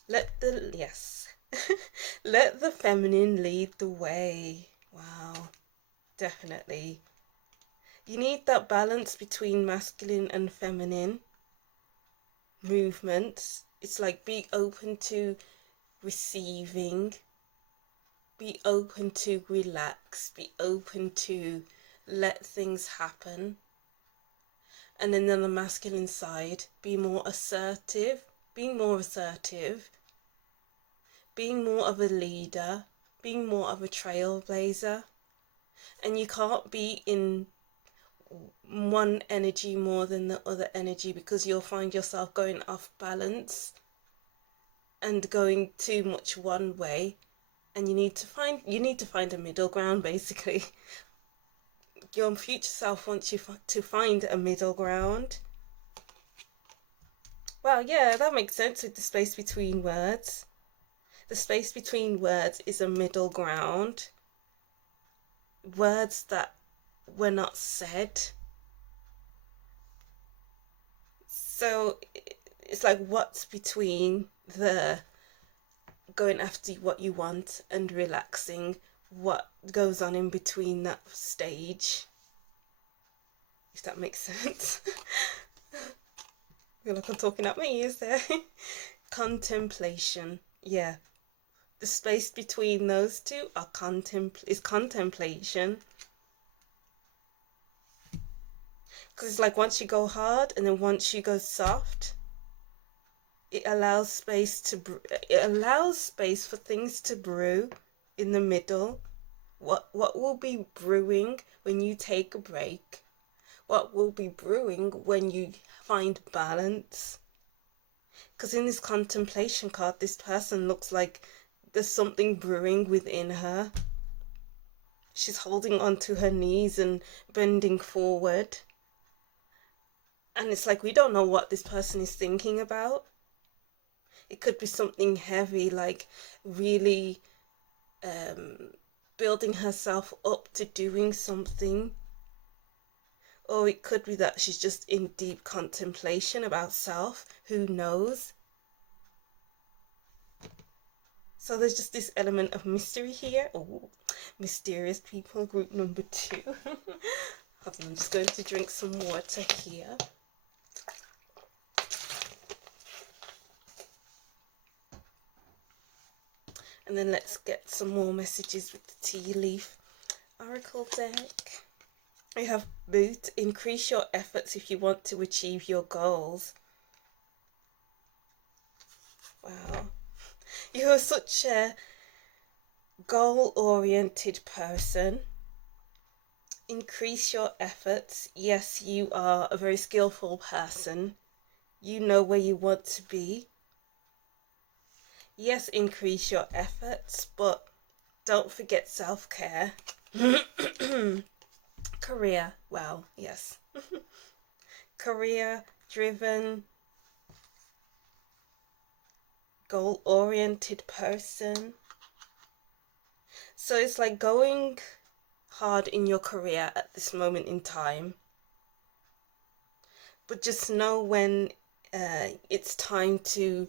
Let the feminine lead the way. Wow, definitely. You need that balance between masculine and feminine movements. It's like be open to receiving, be open to relax, be open to let things happen. And then on the masculine side, be more assertive, being more assertive, being more of a leader, being more of a trailblazer. And you can't be in one energy more than the other energy, because you'll find yourself going off balance and going too much one way, and you need to find a middle ground. Basically, your future self wants you to find a middle ground. Well, yeah, that makes sense with the space between words. The space between words is a middle ground. Words that were not said. So it's like what's between the going after what you want and relaxing, what goes on in between that stage, if that makes sense. I feel like I'm talking at my ears there. Contemplation, yeah. The space between those two is contemplation. Because it's like once you go hard and then once you go soft, it allows space for things to brew in the middle. What will be brewing when you take a break? What will be brewing when you find balance? Because in this contemplation card, this person looks like there's something brewing within her. She's holding onto her knees and bending forward. And it's like we don't know what this person is thinking about. It could be something heavy, like really building herself up to doing something. Or it could be that she's just in deep contemplation about self. Who knows? So there's just this element of mystery here. Oh, mysterious people, group number 2. I'm just going to drink some water here. And then let's get some more messages with the tea leaf oracle deck. We have Boot. Increase your efforts if you want to achieve your goals. Wow. You're such a goal-oriented person. Increase your efforts. Yes, you are a very skillful person. You know where you want to be. Yes, increase your efforts, but don't forget self-care. Career. Well, yes. Career-driven, goal-oriented person. So it's like going hard in your career at this moment in time, but just know when it's time to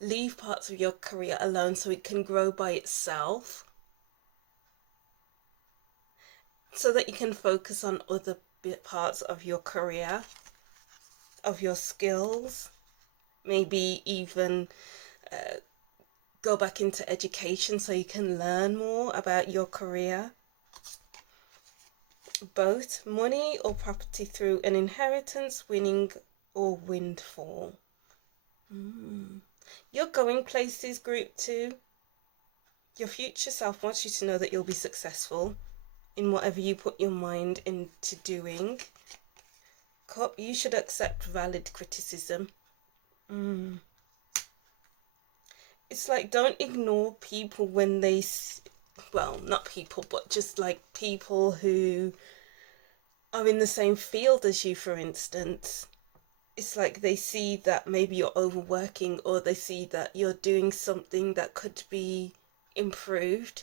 leave parts of your career alone so it can grow by itself, so that you can focus on other parts of your career, of your skills, maybe even go back into education so you can learn more about your career. Both money or property through an inheritance, winning or windfall. You're going places, group 2. Your future self wants you to know that you'll be successful in whatever you put your mind into doing. Cup, you should accept valid criticism. It's like don't ignore people when they, well, not people, but just like people who are in the same field as you, for instance. It's like they see that maybe you're overworking, or they see that you're doing something that could be improved.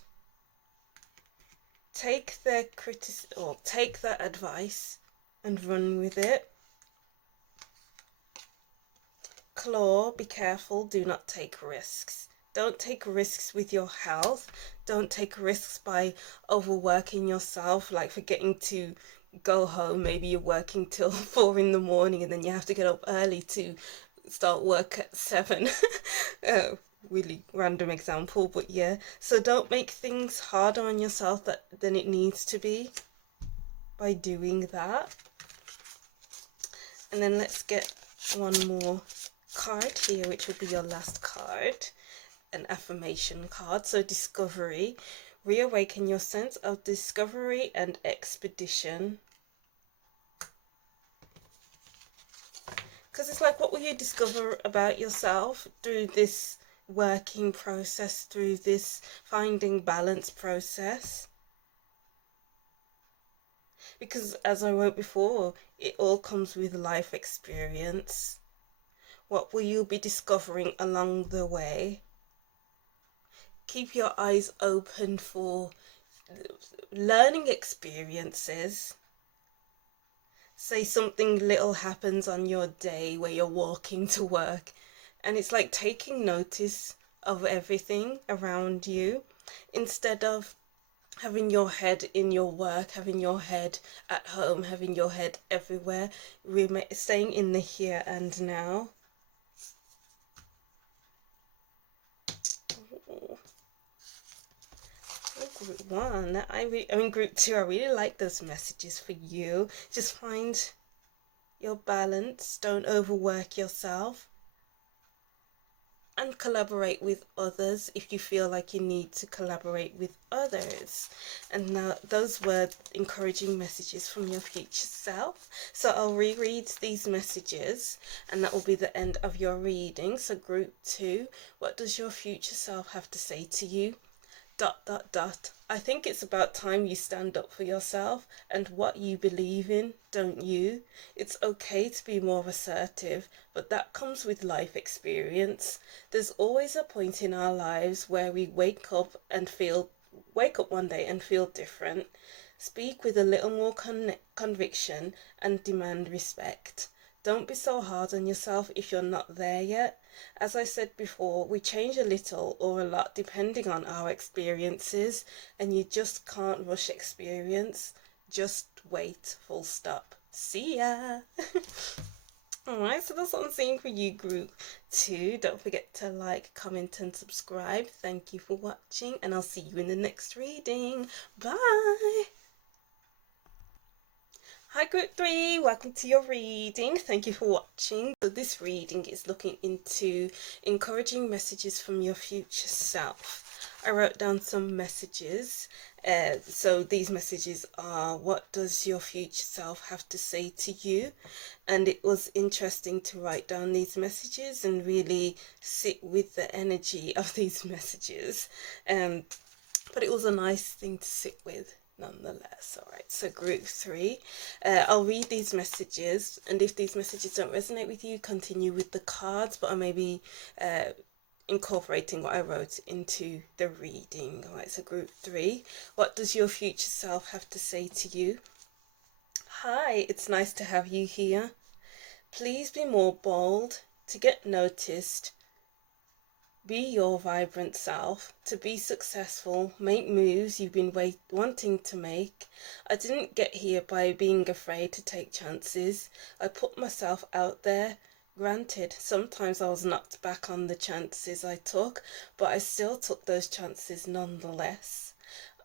Take their criticism, or take that advice and run with it. Claw, be careful, do not take risks. Don't take risks with your health. Don't take risks by overworking yourself, like forgetting to go home, maybe you're working till 4 in the morning and then you have to get up early to start work at 7. Really random example, but yeah. So don't make things harder on yourself than it needs to be by doing that. And then let's get one more card here, which will be your last card, an affirmation card. So discovery, reawaken your sense of discovery and expedition. Because it's like, what will you discover about yourself through this working process, through this finding balance process? Because as I wrote before, it all comes with life experience. What will you be discovering along the way? Keep your eyes open for learning experiences. Say something little happens on your day where you're walking to work, and it's like taking notice of everything around you instead of having your head in your work, having your head at home, having your head everywhere, staying in the here and now. Group 1, I mean group 2, I really like those messages for you. Just find your balance, don't overwork yourself, and collaborate with others if you feel like you need to collaborate with others. And now those were encouraging messages from your future self. So I'll reread these messages and that will be the end of your reading. So group 2, what does your future self have to say to you? ... I think it's about time you stand up for yourself and what you believe in, don't you? It's okay to be more assertive, but that comes with life experience. There's always a point in our lives where we wake up one day and feel different. Speak with a little more conviction and demand respect. Don't be so hard on yourself if you're not there yet. As I said before, we change a little or a lot depending on our experiences, and you just can't rush experience. Just wait, full stop. See ya! Alright, so that's what I'm saying for you, group 2. Don't forget to like, comment and subscribe. Thank you for watching, and I'll see you in the next reading. Bye! Hi group 3, welcome to your reading. Thank you for watching. So this reading is looking into encouraging messages from your future self. I wrote down some messages. So these messages are, what does your future self have to say to you? And it was interesting to write down these messages and really sit with the energy of these messages. But it was a nice thing to sit with nonetheless. All right, so group 3, I'll read these messages, and if these messages don't resonate with you, continue with the cards, but I may be incorporating what I wrote into the reading. All right, so group 3, what does your future self have to say to you? Hi, it's nice to have you here. Please be more bold to get noticed. Be your vibrant self. To be successful, make moves you've been wanting to make. I didn't get here by being afraid to take chances. I put myself out there. Granted, sometimes I was knocked back on the chances I took, but I still took those chances nonetheless.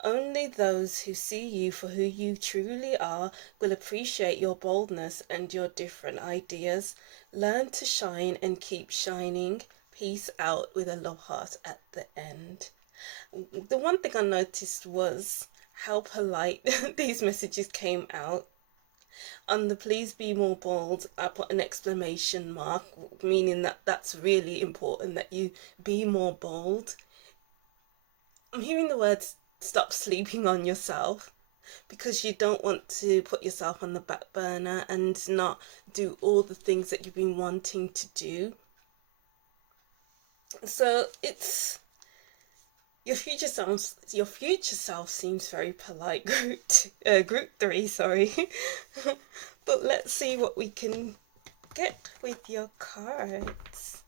Only those who see you for who you truly are will appreciate your boldness and your different ideas. Learn to shine and keep shining. Peace out, with a love heart at the end. The one thing I noticed was how polite these messages came out. On the please be more bold, I put an exclamation mark, meaning that that's really important, that you be more bold. I'm hearing the words stop sleeping on yourself, because you don't want to put yourself on the back burner and not do all the things that you've been wanting to do. So it's your future self seems very polite, group 3, sorry. But let's see what we can get with your cards.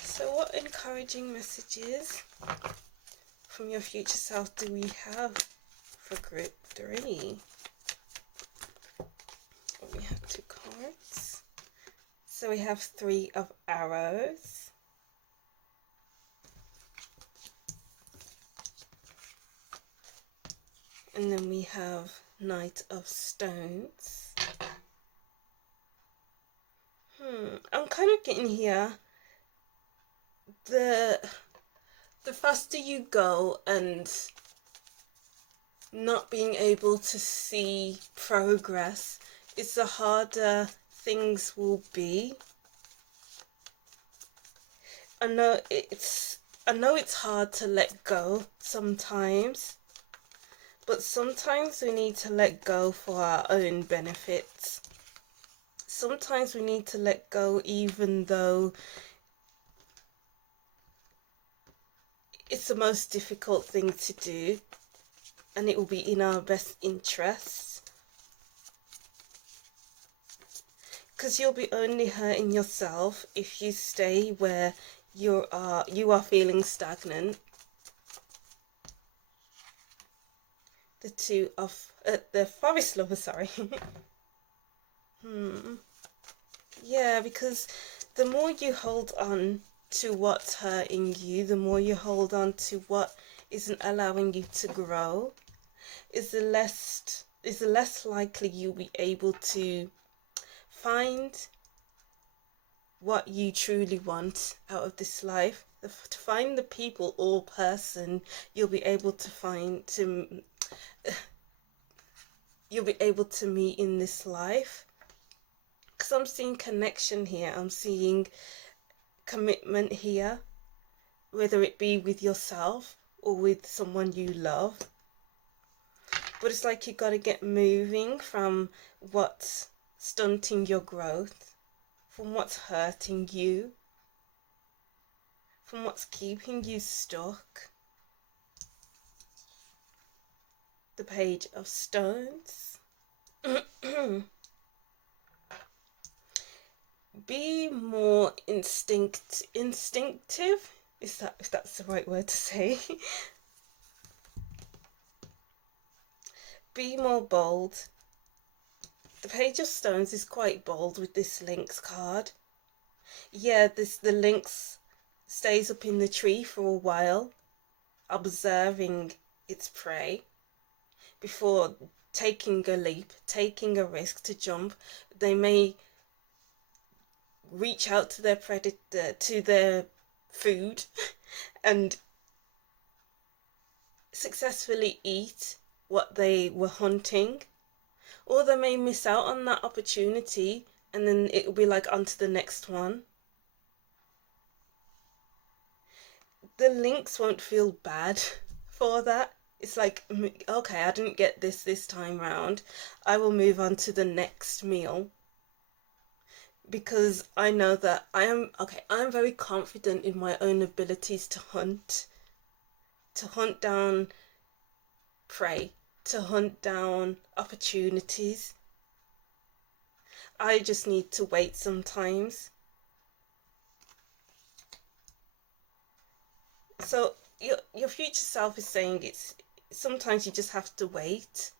So what encouraging messages from your future self do we have for group 3? We have 2 cards. So we have 3 of arrows. And then we have Knight of Stones. I'm kind of getting here, the faster you go and not being able to see progress is the harder things will be. I know it's hard to let go sometimes, but sometimes we need to let go for our own benefits. Sometimes we need to let go even though it's the most difficult thing to do, and it will be in our best interests. Because you'll be only hurting yourself if you stay where you are feeling stagnant. The 2 of the Forest Lover, sorry. Yeah, because the more you hold on to what's hurting you, the more you hold on to what isn't allowing you to grow, is the less likely you'll be able to find what you truly want out of this life. To find the people or person you'll be able to meet in this life. Because I'm seeing connection here, I'm seeing commitment here, whether it be with yourself or with someone you love. But it's like you got to get moving from what's stunting your growth, from what's hurting you, from what's keeping you stuck. The Page of Stones. Be more instinctive, if that's the right word to say. Be more bold. The Page of Stones is quite bold with this Lynx card. Yeah, the lynx stays up in the tree for a while, observing its prey before taking a leap, taking a risk to jump. They may reach out to their predator, to their food, and successfully eat what they were hunting, or they may miss out on that opportunity and then it will be like on to the next one. The lynx won't feel bad for that. It's like, okay, I didn't get this time round, I will move on to the next meal, because I know that I'm very confident in my own abilities to hunt down prey, to hunt down opportunities. I just need to wait sometimes. So your future self is saying sometimes you just have to wait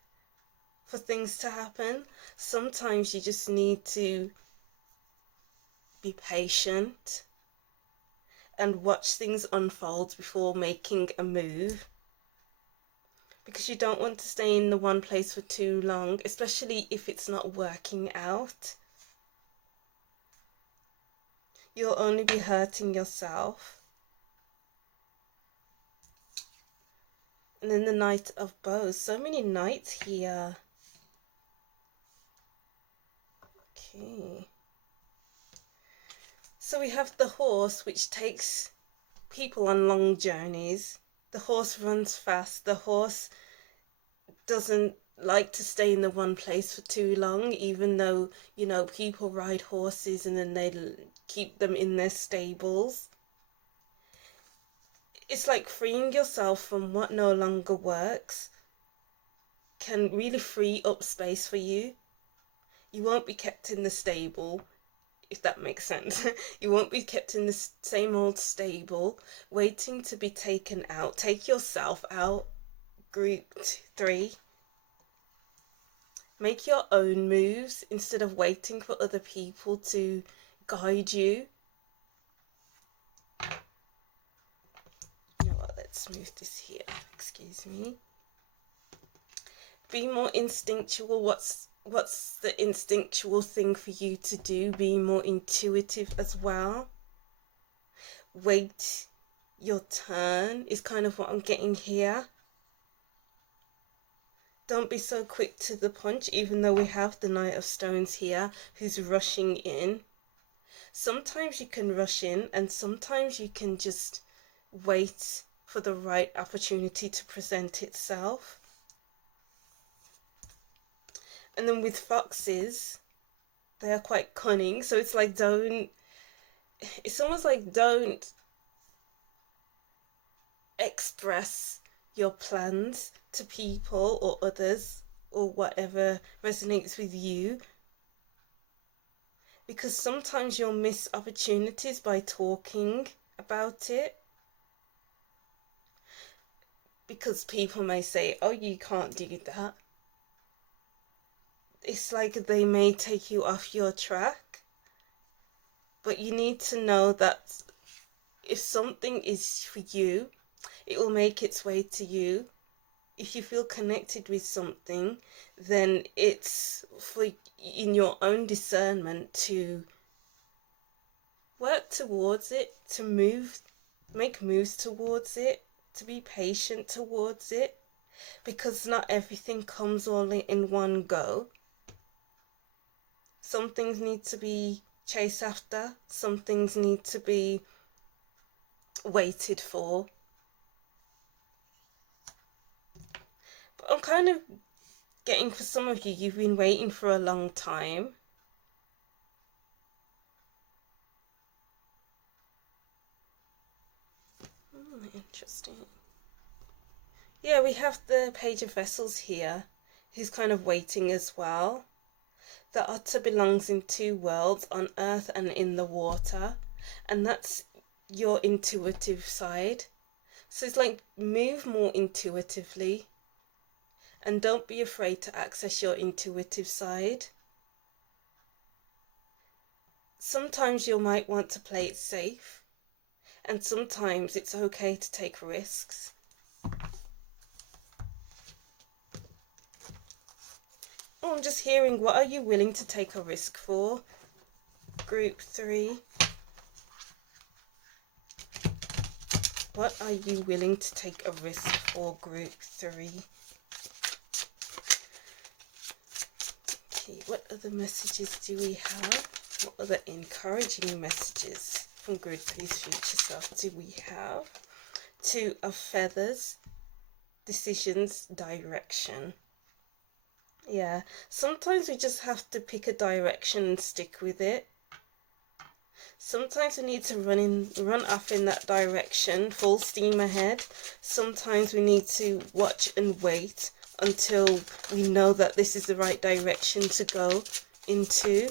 for things to happen. Sometimes you just need to be patient and watch things unfold before making a move, because you don't want to stay in the one place for too long, especially if it's not working out. You'll only be hurting yourself. And then the Knight of Bows. So many knights here. Okay. So we have the horse, which takes people on long journeys. The horse runs fast. The horse doesn't like to stay in the one place for too long, even though, you know, people ride horses and then they keep them in their stables. It's like freeing yourself from what no longer works can really free up space for you. You won't be kept in the stable if that makes sense. You won't be kept in the same old stable, waiting to be taken out. Take yourself out, group 3. Make your own moves instead of waiting for other people to guide you. You know what, let's move this here, excuse me. Be more instinctual. What's the instinctual thing for you to do? Be more intuitive as well. Wait your turn is kind of what I'm getting here. Don't be so quick to the punch, even though we have the Knight of Stones here who's rushing in. Sometimes you can rush in, and sometimes you can just wait for the right opportunity to present itself. And then with foxes, they are quite cunning, so it's like it's almost like don't express your plans to people or others or whatever resonates with you, because sometimes you'll miss opportunities by talking about it, because people may say, oh, you can't do that. It's like they may take you off your track, but you need to know that if something is for you, it will make its way to you. If you feel connected with something, then it's for in your own discernment to work towards it, to make moves towards it, to be patient towards it, because not everything comes all in one go. Some things need to be chased after, some things need to be waited for. But I'm kind of getting, for some of you, you've been waiting for a long time. Interesting. Yeah, we have the Page of Vessels here, who's kind of waiting as well. The otter belongs in 2 worlds, on earth and in the water, and that's your intuitive side. So it's like, move more intuitively, and don't be afraid to access your intuitive side. Sometimes you might want to play it safe, and sometimes it's okay to take risks. Oh, I'm just hearing, what are you willing to take a risk for? Group 3. What are you willing to take a risk for, Group 3? Okay, what other messages do we have? What other encouraging messages from Group 3's future self do we have? 2 of Feathers, decisions, direction. Yeah, sometimes we just have to pick a direction and stick with it. Sometimes we need to run off in that direction, full steam ahead. Sometimes we need to watch and wait until we know that this is the right direction to go into.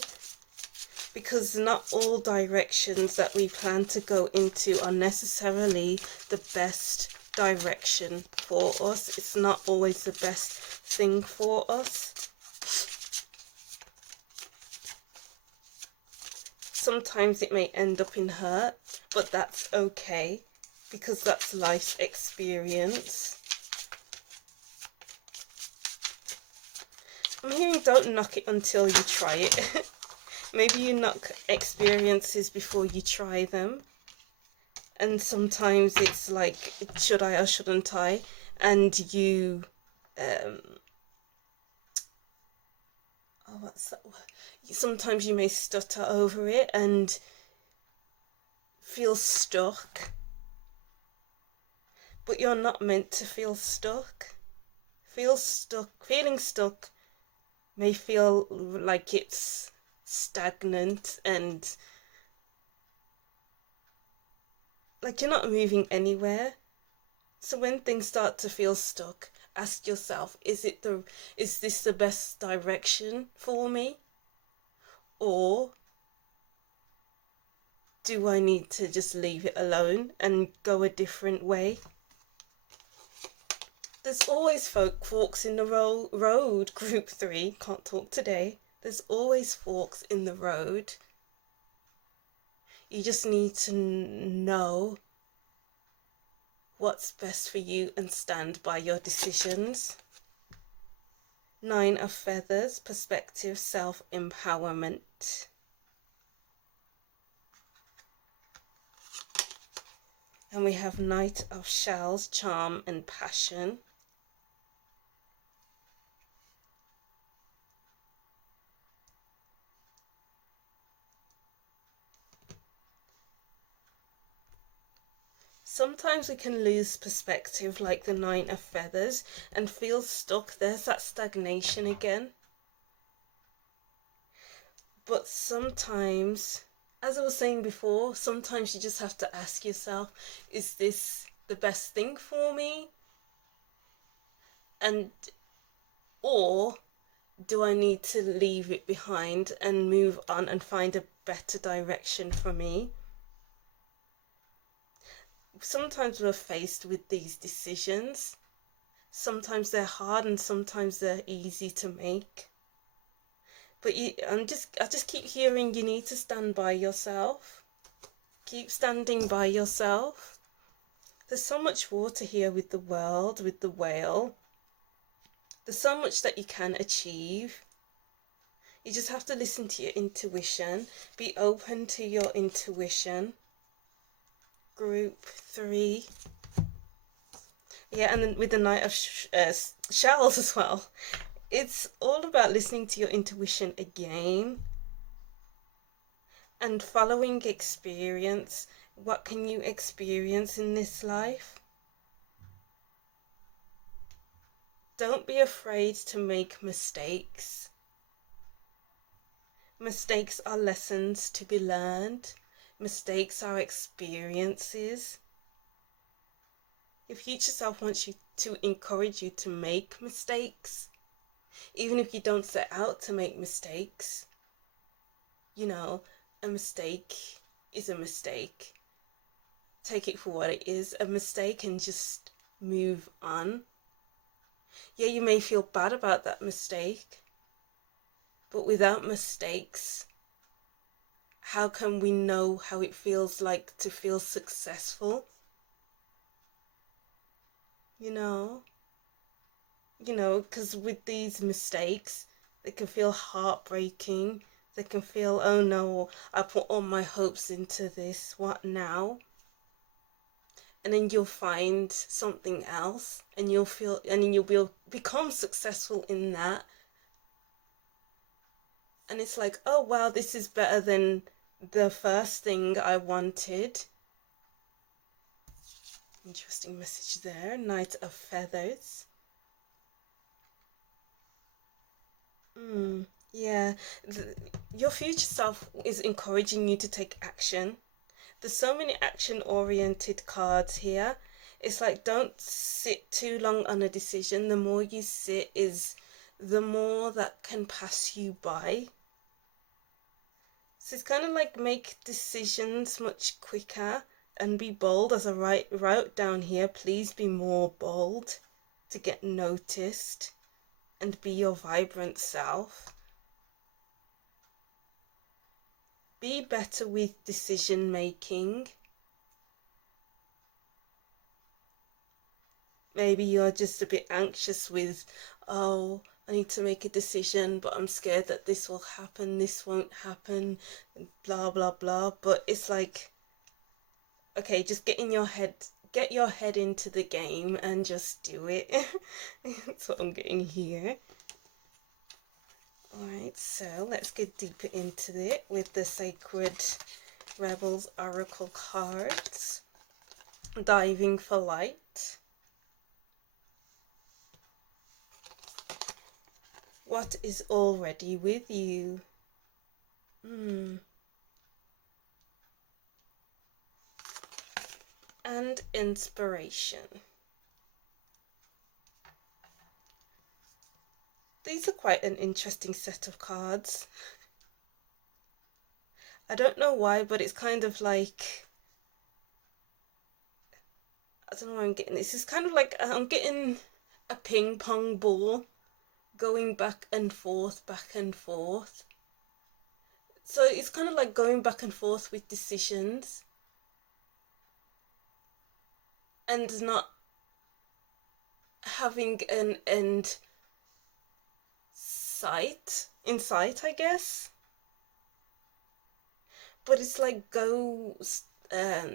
Because not all directions that we plan to go into are necessarily the best direction for us. It's not always the best thing for us. Sometimes it may end up in hurt, but that's okay, because that's life's experience. I'm hearing, don't knock it until you try it. Maybe you knock experiences before you try them. And sometimes it's like, should I or shouldn't I? And you, what's that word? Sometimes you may stutter over it and feel stuck. But you're not meant to feel stuck. Feeling stuck may feel like it's stagnant and like you're not moving anywhere. So when things start to feel stuck, ask yourself, is this the best direction for me? Or do I need to just leave it alone and go a different way? There's always forks in the road, group 3, can't talk today. There's always forks in the road. You just need to know what's best for you and stand by your decisions. 9 of Feathers, perspective, self-empowerment. And we have Knight of Shells, charm and passion. Sometimes we can lose perspective like the 9 of Feathers and feel stuck. There's that stagnation again. But sometimes, as I was saying before, sometimes you just have to ask yourself, is this the best thing for me? And or do I need to leave it behind and move on and find a better direction for me? Sometimes we're faced with these decisions. Sometimes they're hard and sometimes they're easy to make. But I just keep hearing you need to stand by yourself. Keep standing by yourself. There's so much water here with the world, with the whale. There's so much that you can achieve. You just have to listen to your intuition. Be open to your intuition. Group 3. Yeah, and then with the Knight of Shells as well. It's all about listening to your intuition again. And following experience. What can you experience in this life? Don't be afraid to make mistakes. Mistakes are lessons to be learned. Mistakes are experiences. Your future self wants you to encourage you to make mistakes. Even if you don't set out to make mistakes. You know, a mistake is a mistake. Take it for what it is, a mistake, and just move on. Yeah, you may feel bad about that mistake, but without mistakes, how can we know how it feels like to feel successful? You know, because with these mistakes, they can feel heartbreaking. They can feel, oh no, I put all my hopes into this, what now? And then you'll find something else, and you'll feel, and then you'll become successful in that. And it's like, oh wow, this is better than the first thing I wanted. Interesting message there. Knight of Feathers. Yeah, your future self is encouraging you to take action. There's so many action-oriented cards here. It's like, don't sit too long on a decision. The more you sit is the more that can pass you by. So it's kind of like make decisions much quicker and be bold. As I wrote down here, please be more bold to get noticed and be your vibrant self. Be better with decision making. Maybe you're just a bit anxious with, oh, I need to make a decision, but I'm scared that this will happen, this won't happen, blah, blah, blah. But it's like, okay, just get your head into the game and just do it. That's what I'm getting here. Alright, so let's get deeper into it with the Sacred Rebels Oracle cards. Diving for Light. What is already with you? And Inspiration. These are quite an interesting set of cards. I don't know why, but it's kind of like, I don't know why I'm getting this. It's kind of like I'm getting a ping pong ball going back and forth, back and forth. So it's kind of like going back and forth with decisions and not having an end in sight, I guess. But it's like go um,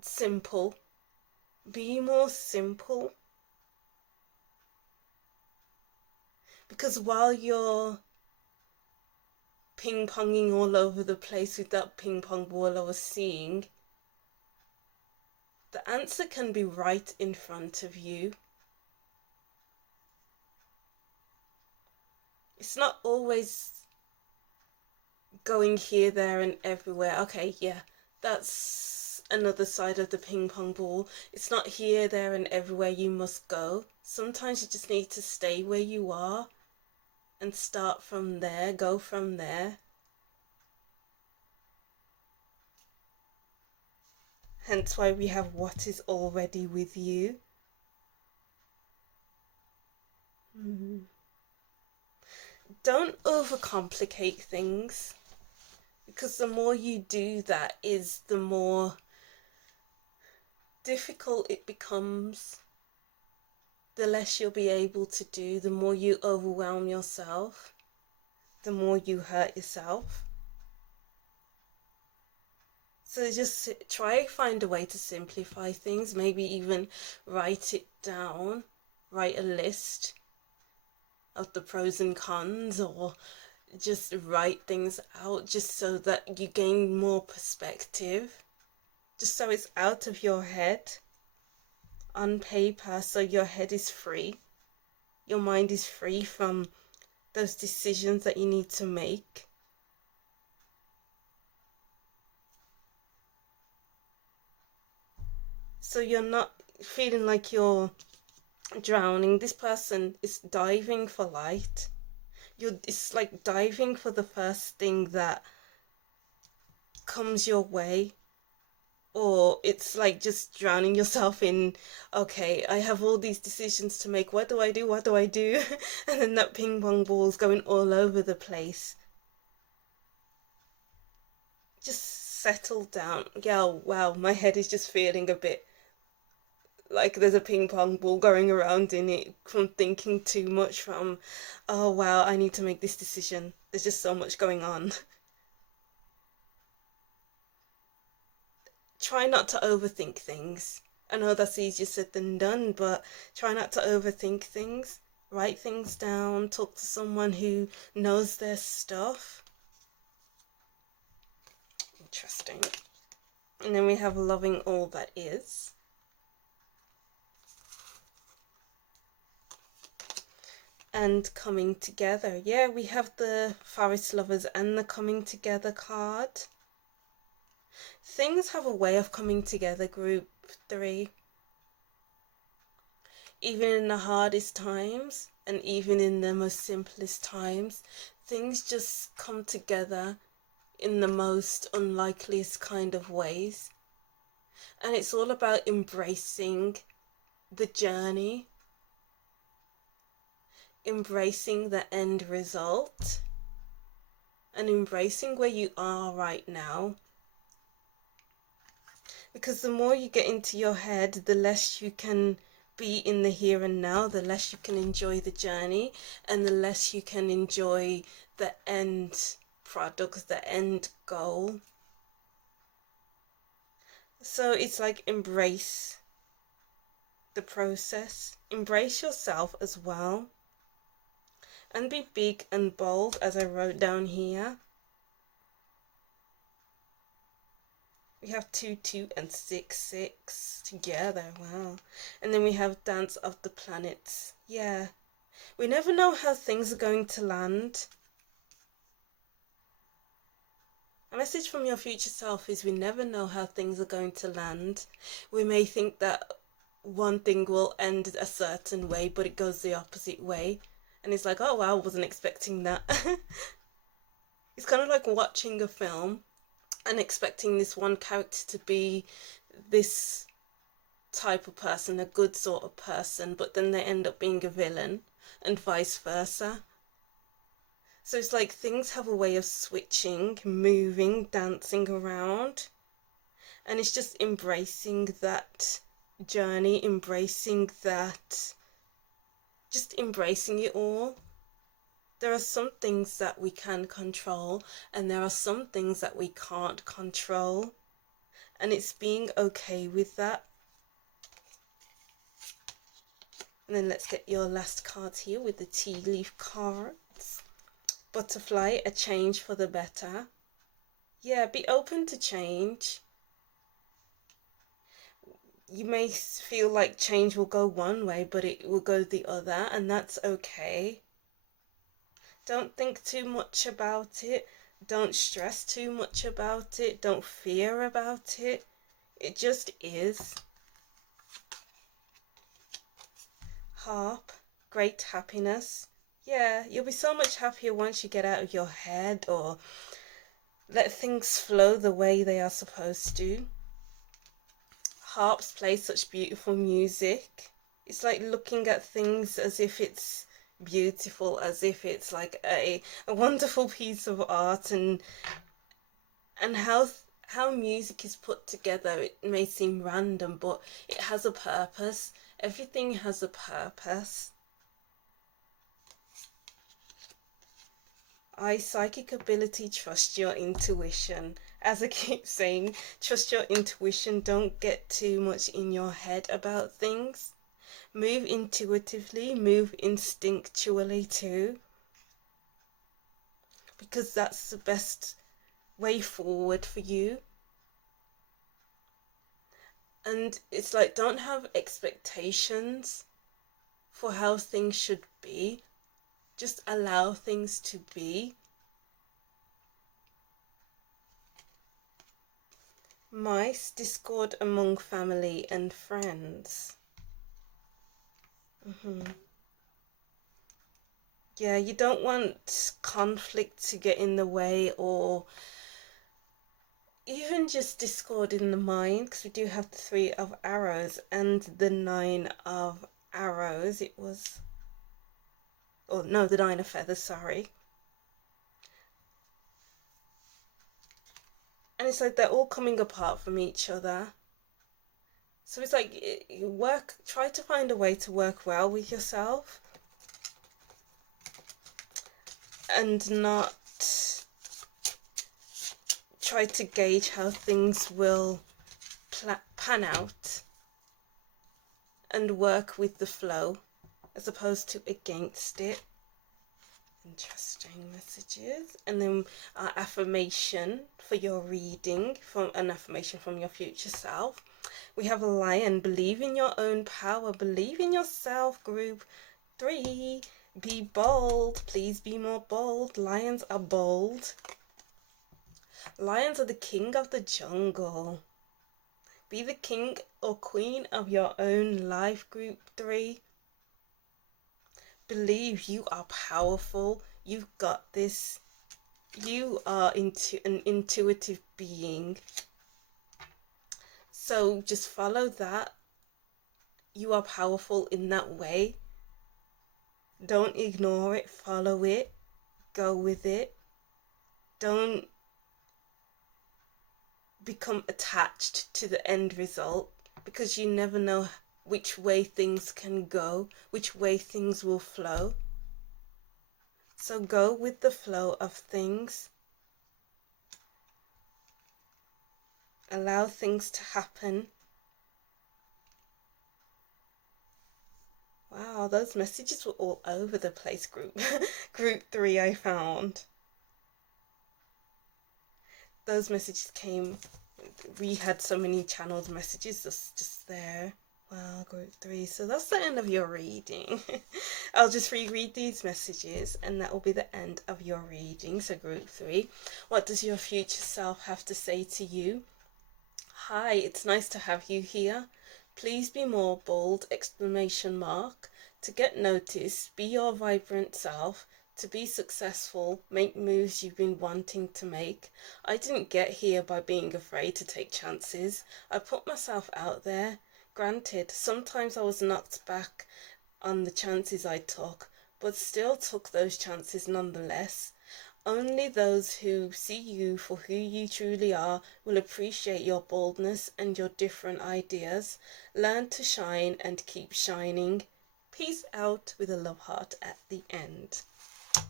simple, be more simple. Because while you're ping ponging all over the place with that ping pong ball I was seeing, the answer can be right in front of you. It's not always going here, there, and everywhere. Okay, yeah, that's another side of the ping pong ball. It's not here, there, and everywhere you must go. Sometimes you just need to stay where you are and start from there, go from there. Hence why we have what is already with you. Don't overcomplicate things, because the more you do that is the more difficult it becomes. The less you'll be able to do, the more you overwhelm yourself, the more you hurt yourself. So just try find a way to simplify things, maybe even write it down, write a list of the pros and cons, or just write things out just so that you gain more perspective, just so it's out of your head on paper, so your head is free, your mind is free from those decisions that you need to make. So you're not feeling like you're drowning. This person is diving for light. It's like diving for the first thing that comes your way, or it's like just drowning yourself in, okay, I have all these decisions to make, what do I do, what do I do? And then that ping pong ball's going all over the place. Just settle down. Yeah, wow, my head is just feeling a bit like there's a ping pong ball going around in it from thinking too much, from, oh wow, I need to make this decision. There's just so much going on. Try not to overthink things. I know that's easier said than done, but try not to overthink things. Write things down, talk to someone who knows their stuff. Interesting. And then we have loving all that is. And coming together. Yeah, we have the forest lovers and the coming together card. Things have a way of coming together, group 3. Even in the hardest times and even in the most simplest times, things just come together in the most unlikeliest kind of ways. And it's all about embracing the journey, embracing the end result, and embracing where you are right now. Because the more you get into your head, the less you can be in the here and now, the less you can enjoy the journey, and the less you can enjoy the end product, the end goal. So it's like embrace the process, embrace yourself as well, and be big and bold, as I wrote down here. We have 2, 2, and 6, 6 together. Wow. And then we have Dance of the Planets. Yeah. We never know how things are going to land. A message from your future self is we never know how things are going to land. We may think that one thing will end a certain way, but it goes the opposite way. And it's like, oh wow, I wasn't expecting that. It's kind of like watching a film. and expecting this one character to be this type of person, a good sort of person, but then they end up being a villain, and vice versa. So it's like things have a way of switching, moving, dancing around, and it's just embracing that journey, embracing that, just embracing it all. There are some things that we can control, and there are some things that we can't control, and it's being okay with that. And then let's get your last cards here with the tea leaf cards. Butterfly, a change for the better. Yeah, be open to change. You may feel like change will go one way, but it will go the other, and that's okay. Don't think too much about it. Don't stress too much about it. Don't fear about it. It just is. Harp, great happiness. Yeah, you'll be so much happier once you get out of your head or let things flow the way they are supposed to. Harps play such beautiful music. It's like looking at things as if it's beautiful, as if it's like a wonderful piece of art, and how music is put together. It may seem random, but it has a purpose. Everything has a purpose. Psychic ability, trust your intuition. As I keep saying, trust your intuition. Don't get too much in your head about things. Move intuitively, move instinctually too, because that's the best way forward for you. And it's like, don't have expectations for how things should be. Just allow things to be. Mice, discord among family and friends. Yeah, you don't want conflict to get in the way, or even just discord in the mind, because we do have the 3 of arrows and the 9 of arrows. It was, oh no, the 9 of feathers, sorry. And it's like they're all coming apart from each other. So it's like, try to find a way to work well with yourself and not try to gauge how things will pan out, and work with the flow as opposed to against it. Interesting messages. And then our affirmation for your reading, from an affirmation from your future self. We have a lion. Believe in your own power. Believe in yourself, group 3. Be bold. Please be more bold. Lions are bold. Lions are the king of the jungle. Be the king or queen of your own life, group 3. Believe you are powerful. You've got this. You are an intuitive being. So just follow that. You are powerful in that way. Don't ignore it. Follow it. Go with it. Don't become attached to the end result, because you never know which way things can go, which way things will flow. So go with the flow of things. Allow things to happen. Wow, those messages were all over the place, group 3, I found. Those messages came, we had so many channeled messages just there. Wow, group 3. So that's the end of your reading. I'll just reread these messages and that will be the end of your reading. So group 3, what does your future self have to say to you? Hi, it's nice to have you here. Please be more bold, exclamation mark. To get noticed, be your vibrant self. to be successful, make moves you've been wanting to make. I didn't get here by being afraid to take chances. I put myself out there. Granted, sometimes I was knocked back on the chances I took, but still took those chances nonetheless. Only those who see you for who you truly are will appreciate your boldness and your different ideas. Learn to shine and keep shining. Peace out with a love heart at the end.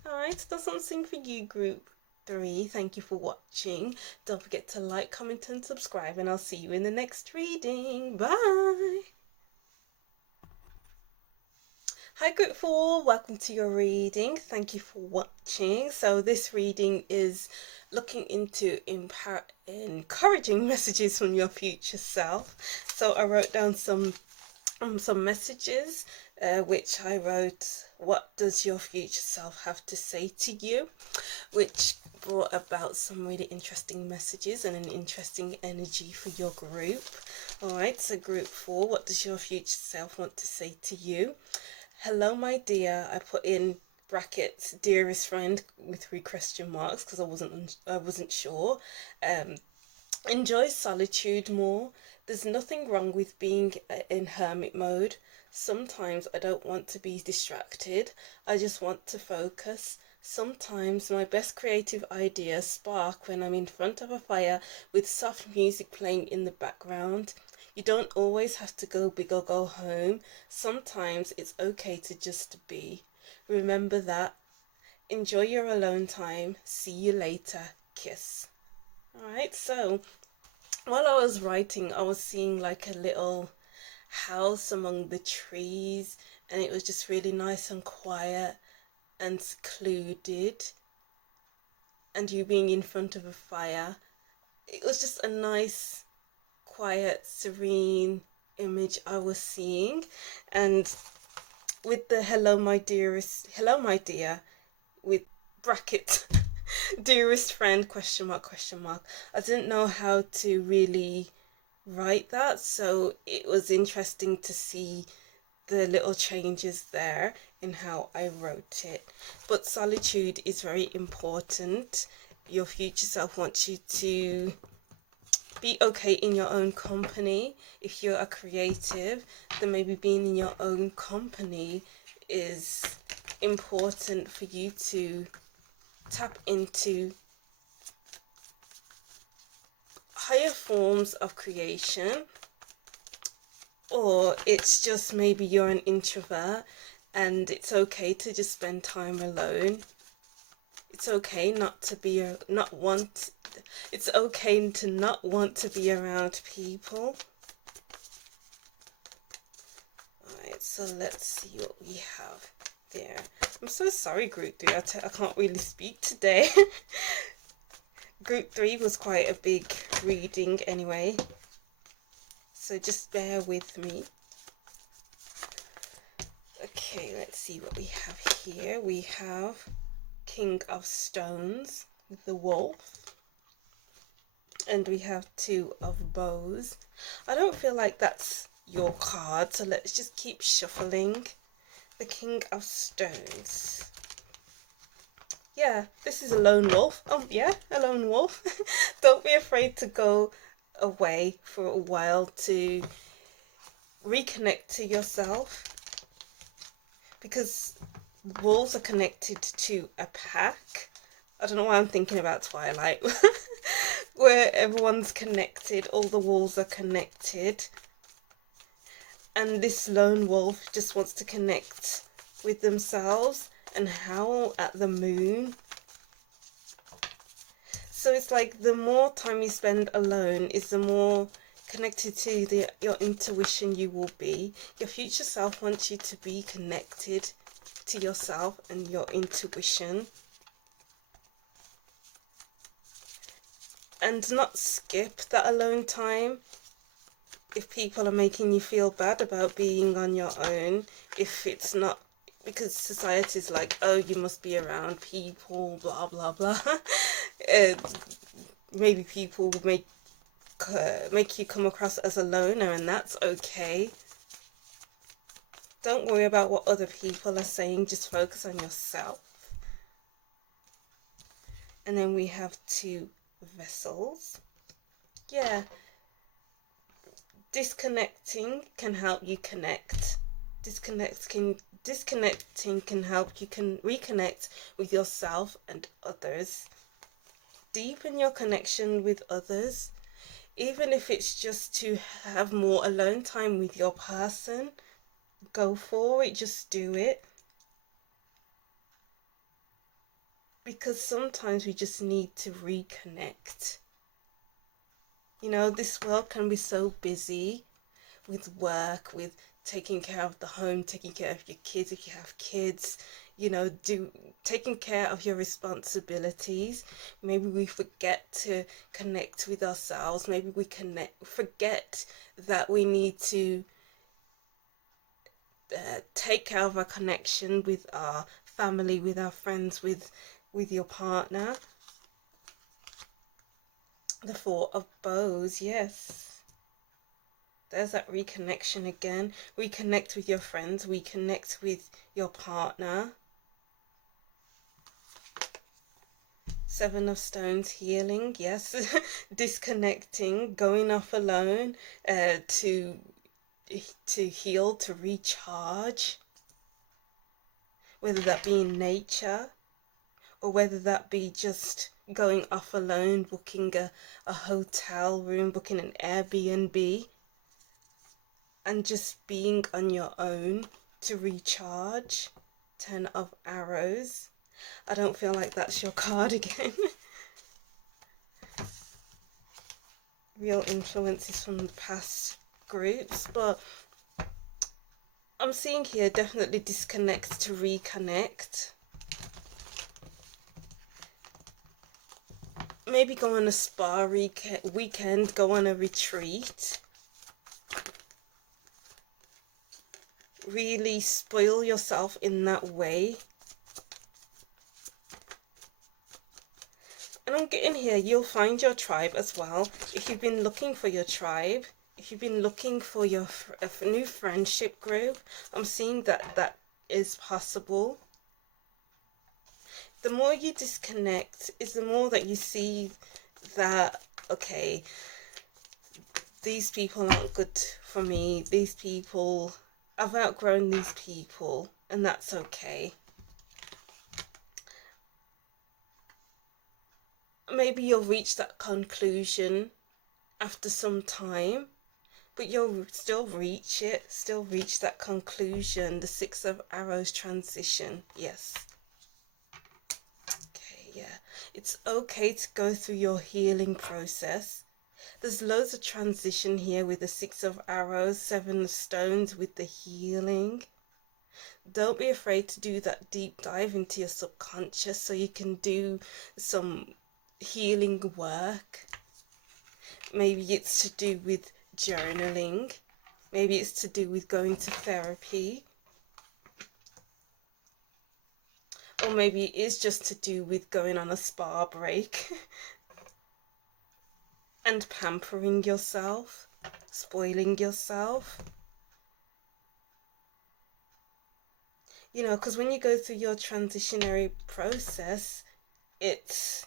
Alright, that's something for you, group 3. Thank you for watching. Don't forget to like, comment and subscribe, and I'll see you in the next reading. Bye! Hi group 4, welcome to your reading. Thank you for watching. So this reading is looking into encouraging messages from your future self. So I wrote down some messages, which I wrote, what does your future self have to say to you? Which brought about some really interesting messages and an interesting energy for your group. Alright, so group 4, what does your future self want to say to you? Hello, my dear. I put in brackets, dearest friend, with 3 question marks because I wasn't sure. Enjoy solitude more. There's nothing wrong with being in hermit mode. Sometimes I don't want to be distracted. I just want to focus. Sometimes my best creative ideas spark when I'm in front of a fire with soft music playing in the background. You don't always have to go big or go home. Sometimes it's okay to just be. Remember that. Enjoy your alone time. See you later. Kiss. Alright, so while I was writing, I was seeing like a little house among the trees, and it was just really nice and quiet and secluded, and you being in front of a fire. It was just a nice, quiet, serene image I was seeing. And with the hello my dear with bracket dearest friend question mark, I didn't know how to really write that, so it was interesting to see the little changes there in how I wrote it. But solitude is very important. Your future self wants you to be okay in your own company. If you're a creative, then maybe being in your own company is important for you to tap into higher forms of creation. Or it's just maybe you're an introvert and it's okay to just spend time alone. It's okay it's okay to not want to be around people. Alright, so let's see what we have there. I'm so sorry, group 3. I can't really speak today. Group 3 was quite a big reading anyway, so just bear with me. Okay, let's see what we have here. We have King of Stones with the wolf, and we have 2 of bows. I don't feel like that's your card, so let's just keep shuffling. The King of Stones. Yeah, this is a lone wolf. Oh yeah, a lone wolf. Don't be afraid to go away for a while to reconnect to yourself, because wolves are connected to a pack. I don't know why I'm thinking about Twilight. Where everyone's connected, all the wolves are connected, and this lone wolf just wants to connect with themselves and howl at the moon. So it's like the more time you spend alone is the more connected to your intuition you will be. Your future self wants you to be connected to yourself and your intuition, and not skip that alone time if people are making you feel bad about being on your own. If it's not, because society's like, oh, you must be around people, blah blah blah. Maybe people will make you come across as a loner, and that's okay. Don't worry about what other people are saying, just focus on yourself. And then we have 2 vessels. Yeah, disconnecting can help you connect. Disconnecting can help you reconnect with yourself and others. Deepen your connection with others, even if it's just to have more alone time with your person. Go for it, just do it. Because sometimes we just need to reconnect. You know, this world can be so busy with work, with taking care of the home, taking care of your kids if you have kids, you know, taking care of your responsibilities. Maybe we forget to connect with ourselves. Maybe we forget that we need to take care of our connection with our family, with our friends, with your partner. The 4 of Bows, yes. There's that reconnection again. Reconnect with your friends, reconnect with your partner. 7 of Stones, healing, yes. Disconnecting, going off alone to heal, to recharge. Whether that be in nature, or whether that be just going off alone, booking a hotel room, booking an Airbnb, and just being on your own to recharge. 10 of Arrows. I don't feel like that's your card again. Real influences from the past groups, but I'm seeing here definitely disconnect to reconnect. Maybe go on a spa weekend, go on a retreat. Really spoil yourself in that way. And I'm getting here, you'll find your tribe as well. If you've been looking for your tribe, if you've been looking for your new friendship group, I'm seeing that is possible. The more you disconnect is the more that you see that, okay, these people aren't good for me. These people, I've outgrown these people, and that's okay. Maybe you'll reach that conclusion after some time, but you'll still reach that conclusion. The 6 of Arrows, transition, yes. Okay, yeah, it's okay to go through your healing process. There's loads of transition here with the 6 of Arrows, 7 of Stones with the healing. Don't be afraid to do that deep dive into your subconscious so you can do some healing work. Maybe it's to do with journaling. Maybe it's to do with going to therapy. Or maybe it is just to do with going on a spa break. And pampering yourself, spoiling yourself. You know, because when you go through your transitionary process, it's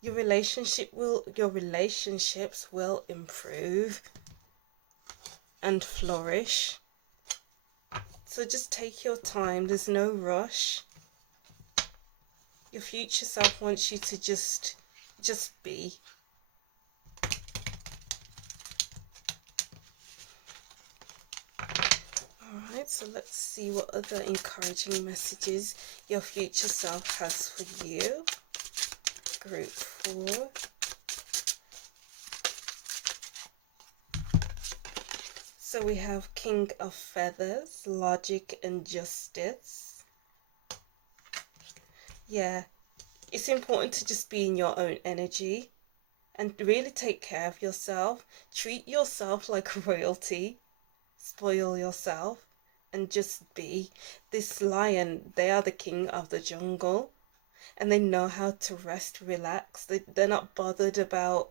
your relationships will improve and flourish. So just take your time, there's no rush. Your future self wants you to just be. Alright, so let's see what other encouraging messages your future self has for you. Group 4. So we have King of Feathers, logic and justice. Yeah, it's important to just be in your own energy and really take care of yourself. Treat yourself like royalty. Spoil yourself and just be. This lion, they are the king of the jungle, and they know how to rest, relax. They're not bothered about,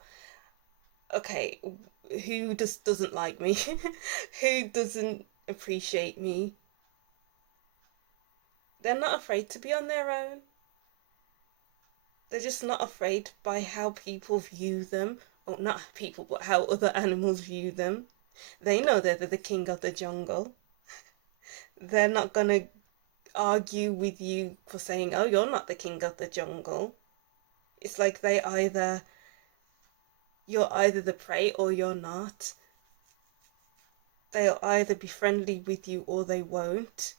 okay, who just doesn't like me? Who doesn't appreciate me? They're not afraid to be on their own. They're just not afraid by how people view them. Or not people, but how other animals view them. They know they're the king of the jungle. They're not gonna argue with you for saying, oh, you're not the king of the jungle. It's like you're either the prey or you're not. They'll either be friendly with you or they won't.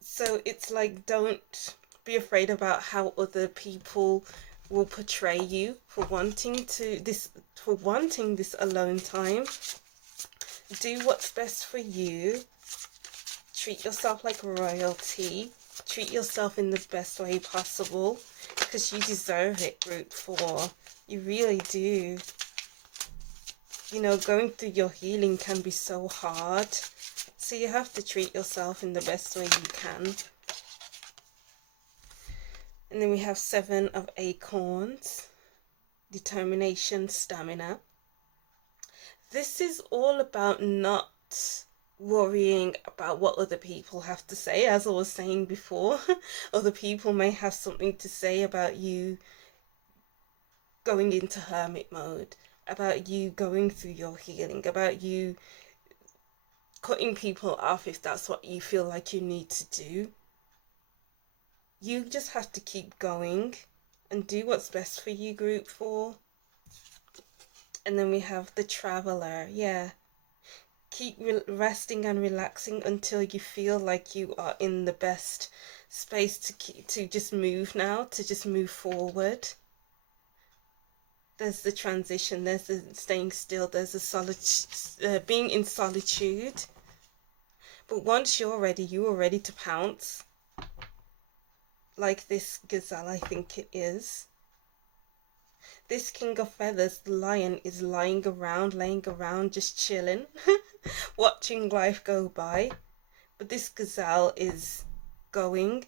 So it's like, don't be afraid about how other people will portray you for wanting this alone time. Do what's best for you. Treat yourself like royalty. Treat yourself in the best way possible, because you deserve it, group 4. You really do. You know, going through your healing can be so hard. So you have to treat yourself in the best way you can. And then we have 7 of acorns. Determination, stamina. This is all about not worrying about what other people have to say. As I was saying before, other people may have something to say about you going into hermit mode, about you going through your healing, about you cutting people off if that's what you feel like you need to do. You just have to keep going and do what's best for you, group 4. And then we have the traveler. Yeah, keep resting and relaxing until you feel like you are in the best space to just move now, to just move forward. There's the transition, there's the staying still, there's the being in solitude. But once you're ready, you are ready to pounce. Like this gazelle, I think it is. This king of feathers, the lion, is laying around, just chilling, watching life go by. But this gazelle is going.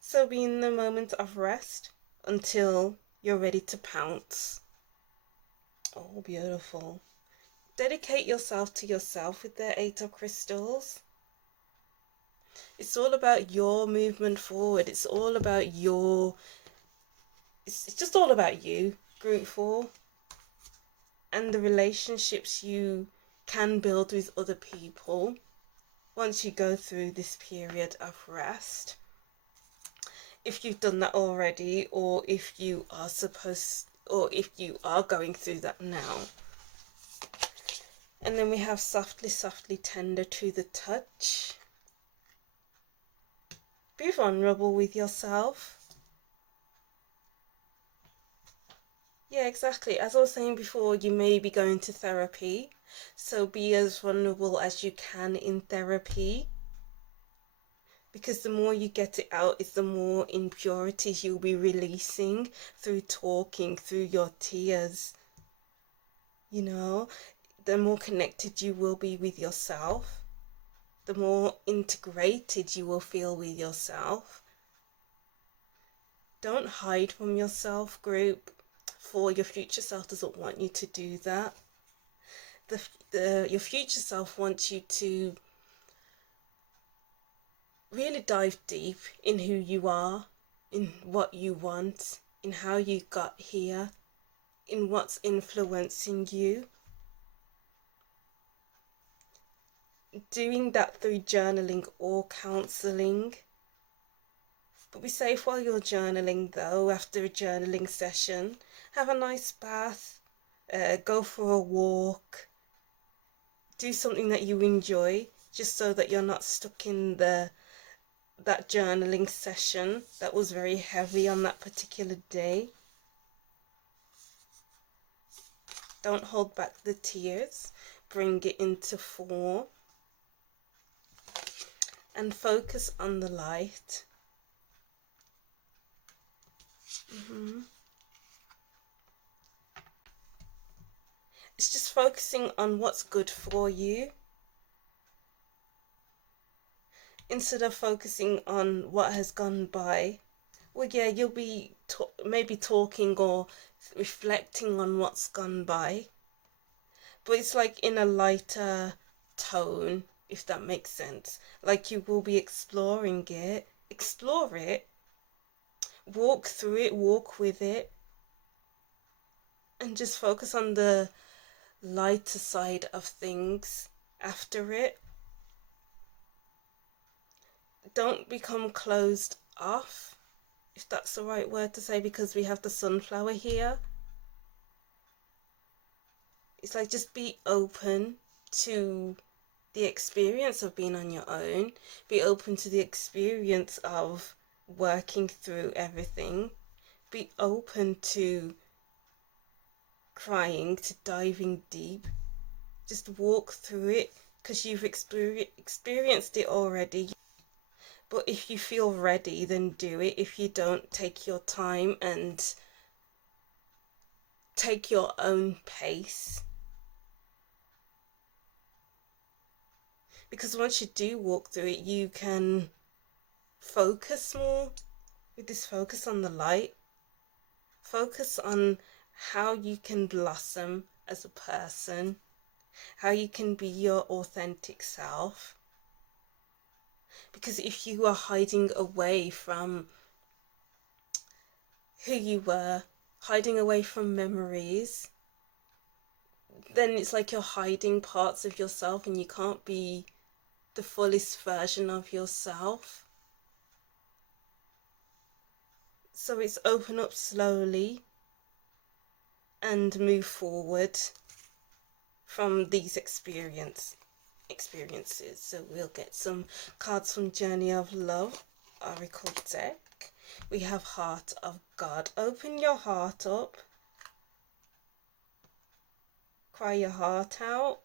So be in the moment of rest until you're ready to pounce. Oh, beautiful. Dedicate yourself to yourself with the 8 of crystals. It's all about your movement forward. It's all about it's just all about you, group 4. And the relationships you can build with other people once you go through this period of rest. If you've done that already, or if you are going through that now. And then we have softly, softly, tender to the touch. Be vulnerable with yourself. Yeah, exactly. As I was saying before, you may be going to therapy. So be as vulnerable as you can in therapy. Because the more you get it out, it's the more impurities you'll be releasing through talking, through your tears. You know, the more connected you will be with yourself, the more integrated you will feel with yourself. Don't hide from yourself, group, for your future self doesn't want you to do that. Your future self wants you to really dive deep in who you are, in what you want, in how you got here, in what's influencing you. Doing that through journaling or counselling. But be safe while you're journaling though. After a journaling session, have a nice bath, go for a walk, do something that you enjoy, just so that you're not stuck in that journaling session that was very heavy on that particular day. Don't hold back the tears, bring it into 4, and focus on the light. It's just focusing on what's good for you, instead of focusing on what has gone by. Well, yeah, you'll be maybe talking or reflecting on what's gone by, but it's like in a lighter tone. if that makes sense. Like, you will be exploring it. Explore it, walk through it, walk with it, and just focus on the lighter side of things after it. Don't become closed off, if that's the right word to say, because we have the sunflower here. It's like, just be open to the experience of being on your own. Be open to the experience of working through everything. Be open to crying, to diving deep. Just walk through it, because you've experienced it already. But if you feel ready, then do it. If you don't, take your time and take your own pace. Because once you do walk through it, you can focus more. With this focus on the light, focus on how you can blossom as a person, how you can be your authentic self. Because if you are hiding away from who you were, hiding away from memories, then it's like you're hiding parts of yourself and you can't be the fullest version of yourself. So it's open up slowly and move forward from these experiences. So we'll get some cards from Journey of Love, Oracle deck. We have Heart of God. Open your heart up. Cry your heart out.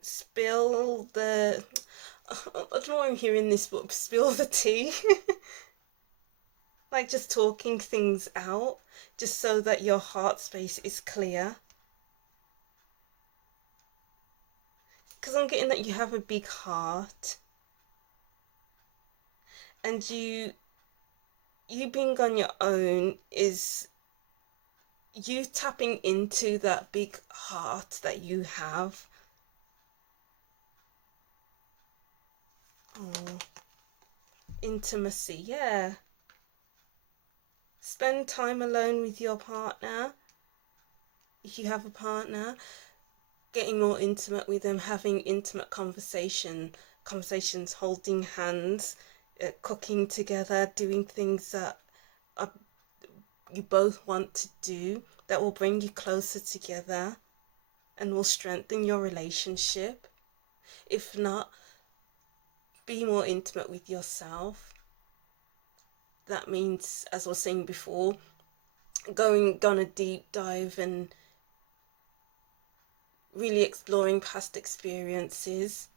Spill the... I don't know why I'm hearing this, but spill the tea. Like, just talking things out, just so that your heart space is clear. Because I'm getting that you have a big heart. And you being on your own is you tapping into that big heart that you have. Oh, intimacy, yeah. Spend time alone with your partner. If you have a partner, getting more intimate with them, having intimate conversations, holding hands, cooking together, doing things that you both want to do, that will bring you closer together and will strengthen your relationship. If not, be more intimate with yourself. That means, as I was saying before, going on a deep dive and really exploring past experiences,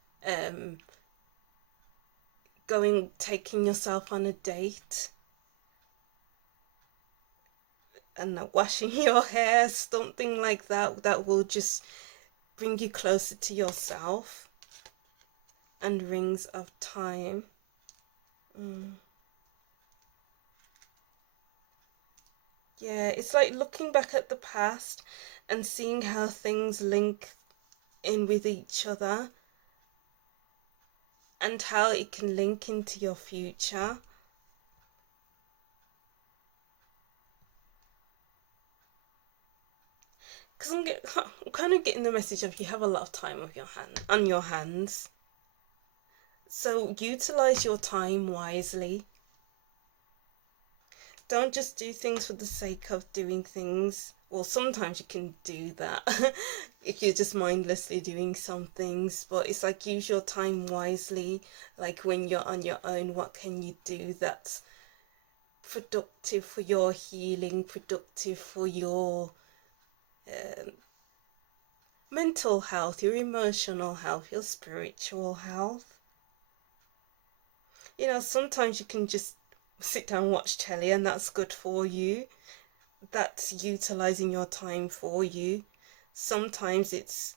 taking yourself on a date, and washing your hair, something like that, that will just bring you closer to yourself. And Rings of Time. Yeah, it's like looking back at the past and seeing how things link in with each other and how it can link into your future. Because I'm kind of getting the message of you have a lot of time on your hands. So utilize your time wisely. Don't just do things for the sake of doing things. Well, sometimes you can do that if you're just mindlessly doing some things, but it's like, use your time wisely. Like, when you're on your own, what can you do that's productive for your healing, productive for your mental health, your emotional health, your spiritual health. You know, sometimes you can just sit down and watch telly and that's good for you. That's utilizing your time for you. Sometimes it's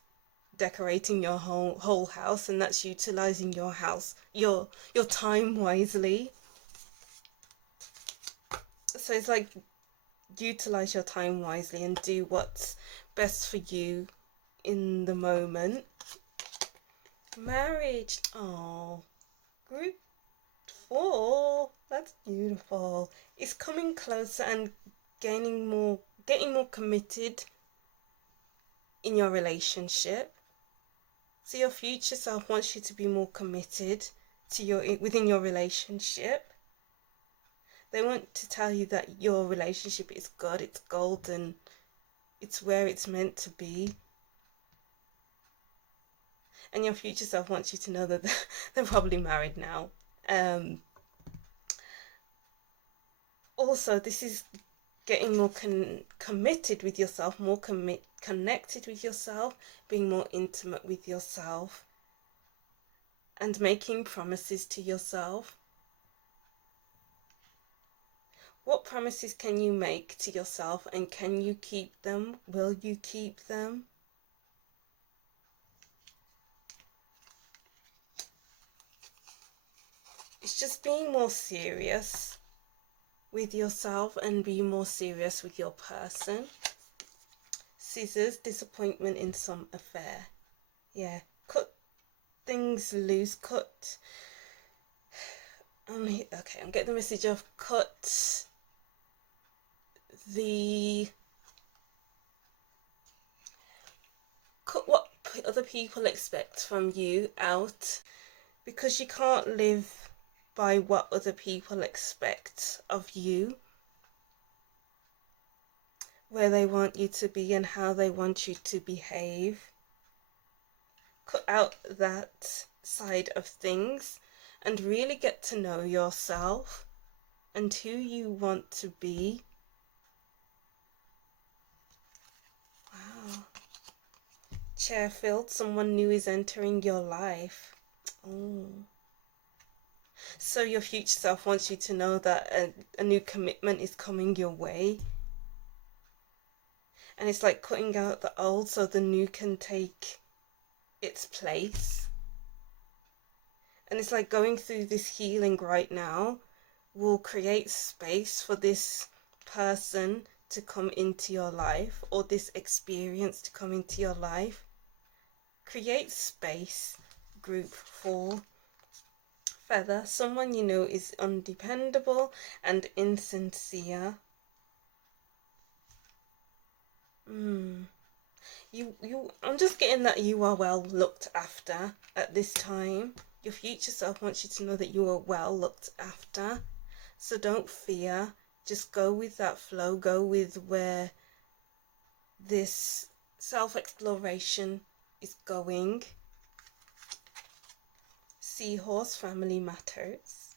decorating your whole house, and that's utilizing your house, your time wisely. So it's like, utilize your time wisely and do what's best for you in the moment. Marriage. Oh, group 4. That's beautiful. It's coming closer and getting more committed in your relationship. So your future self wants you to be more committed to within your relationship. They want to tell you that your relationship is good, it's golden, it's where it's meant to be. And your future self wants you to know that they're probably married now. Also, this is getting more committed with yourself, more connected with yourself, being more intimate with yourself, and making promises to yourself. What promises can you make to yourself, and can you keep them? Will you keep them? It's just being more serious with yourself and be more serious with your person. Scissors, disappointment in some affair. Yeah, cut things loose, cut. Okay, I'm getting the message of cut what other people expect from you out, because you can't live by what other people expect of you, where they want you to be and how they want you to behave. Cut out that side of things and really get to know yourself and who you want to be. Wow. Chair filled, someone new is entering your life. Oh. So your future self wants you to know that a new commitment is coming your way. And it's like cutting out the old so the new can take its place. And it's like going through this healing right now will create space for this person to come into your life, or this experience to come into your life. Create space. Group 4. Feather, someone you know is undependable and insincere. I'm just getting that you are well looked after at this time. Your future self wants you to know that you are well looked after. So don't fear. Just go with that flow. Go with where this self-exploration is going. Seahorse, family matters.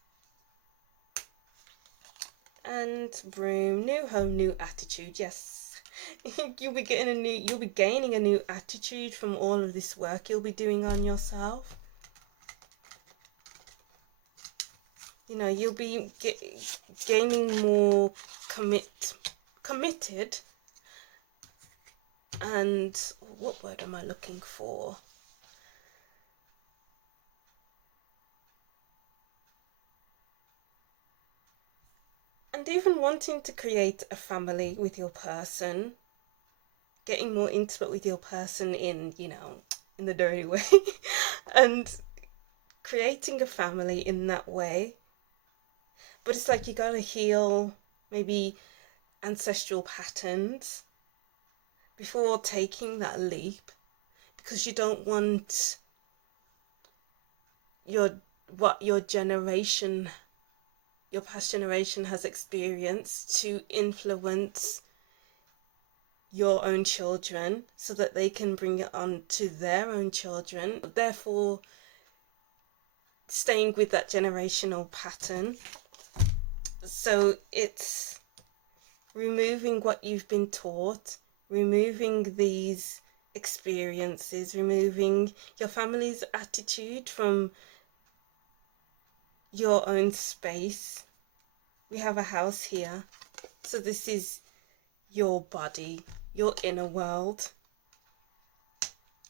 And broom, new home, new attitude. Yes. You'll be gaining a new attitude from all of this work you'll be doing on yourself. You know, you'll be gaining more committed. And what word am I looking for? And even wanting to create a family with your person, getting more intimate with your person in the dirty way, and creating a family in that way. But it's like you gotta heal maybe ancestral patterns before taking that leap, because you don't want what your past generation has experienced to influence your own children, so that they can bring it on to their own children, therefore staying with that generational pattern. So it's removing what you've been taught, removing these experiences, removing your family's attitude from your own space. We have a house here, so this is your body, your inner world,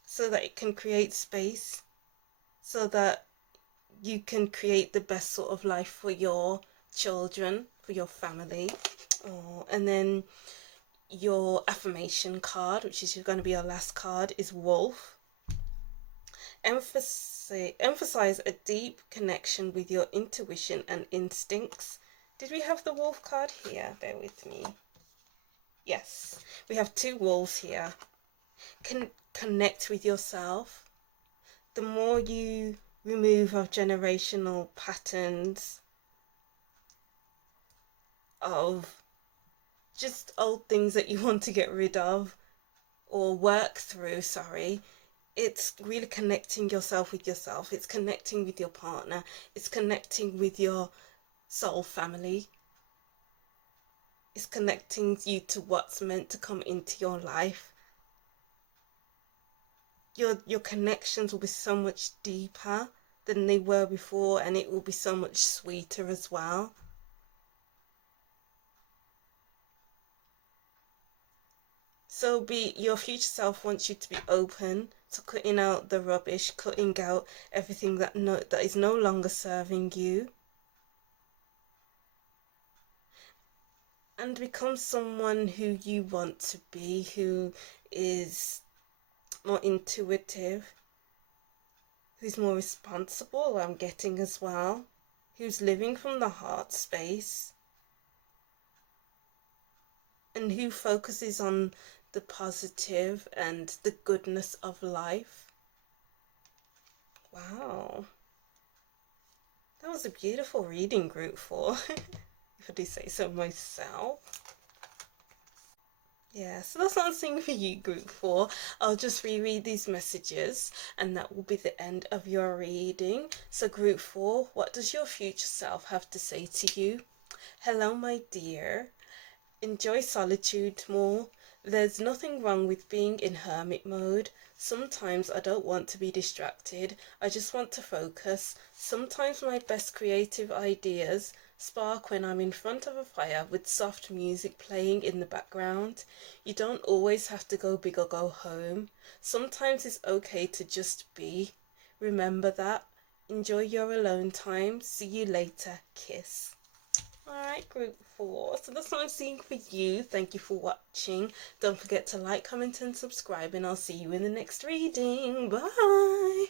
so that it can create space, so that you can create the best sort of life for your children, for your family. Oh, and then your affirmation card, which is going to be your last card, is Wolf. Emphasize a deep connection with your intuition and instincts. Did we have the wolf card here? Bear with me. Yes, we have two wolves here. Connect with yourself. The more you remove of generational patterns, of just old things that you want to get rid of or work through, sorry, it's really connecting yourself with yourself. It's connecting with your partner. It's connecting with your soul family. It's connecting you to what's meant to come into your life. Your connections will be so much deeper than they were before, and it will be so much sweeter as well. So your future self wants you to be open to cutting out the rubbish, cutting out everything that is no longer serving you, and become someone who you want to be, who is more intuitive, who's more responsible, I'm getting as well, who's living from the heart space, and who focuses on the positive and the goodness of life. Wow. That was a beautiful reading, group 4, if I do say so myself. Yeah, so that's what I'm saying for you, group 4. I'll just reread these messages and that will be the end of your reading. So group 4, what does your future self have to say to you? Hello, my dear. Enjoy solitude more. There's nothing wrong with being in hermit mode. Sometimes I don't want to be distracted. I just want to focus. Sometimes my best creative ideas spark when I'm in front of a fire with soft music playing in the background. You don't always have to go big or go home. Sometimes it's okay to just be. Remember that. Enjoy your alone time. See you later. Kiss. Alright, group 4. So that's what I'm seeing for you. Thank you for watching. Don't forget to like, comment and subscribe, and I'll see you in the next reading. Bye!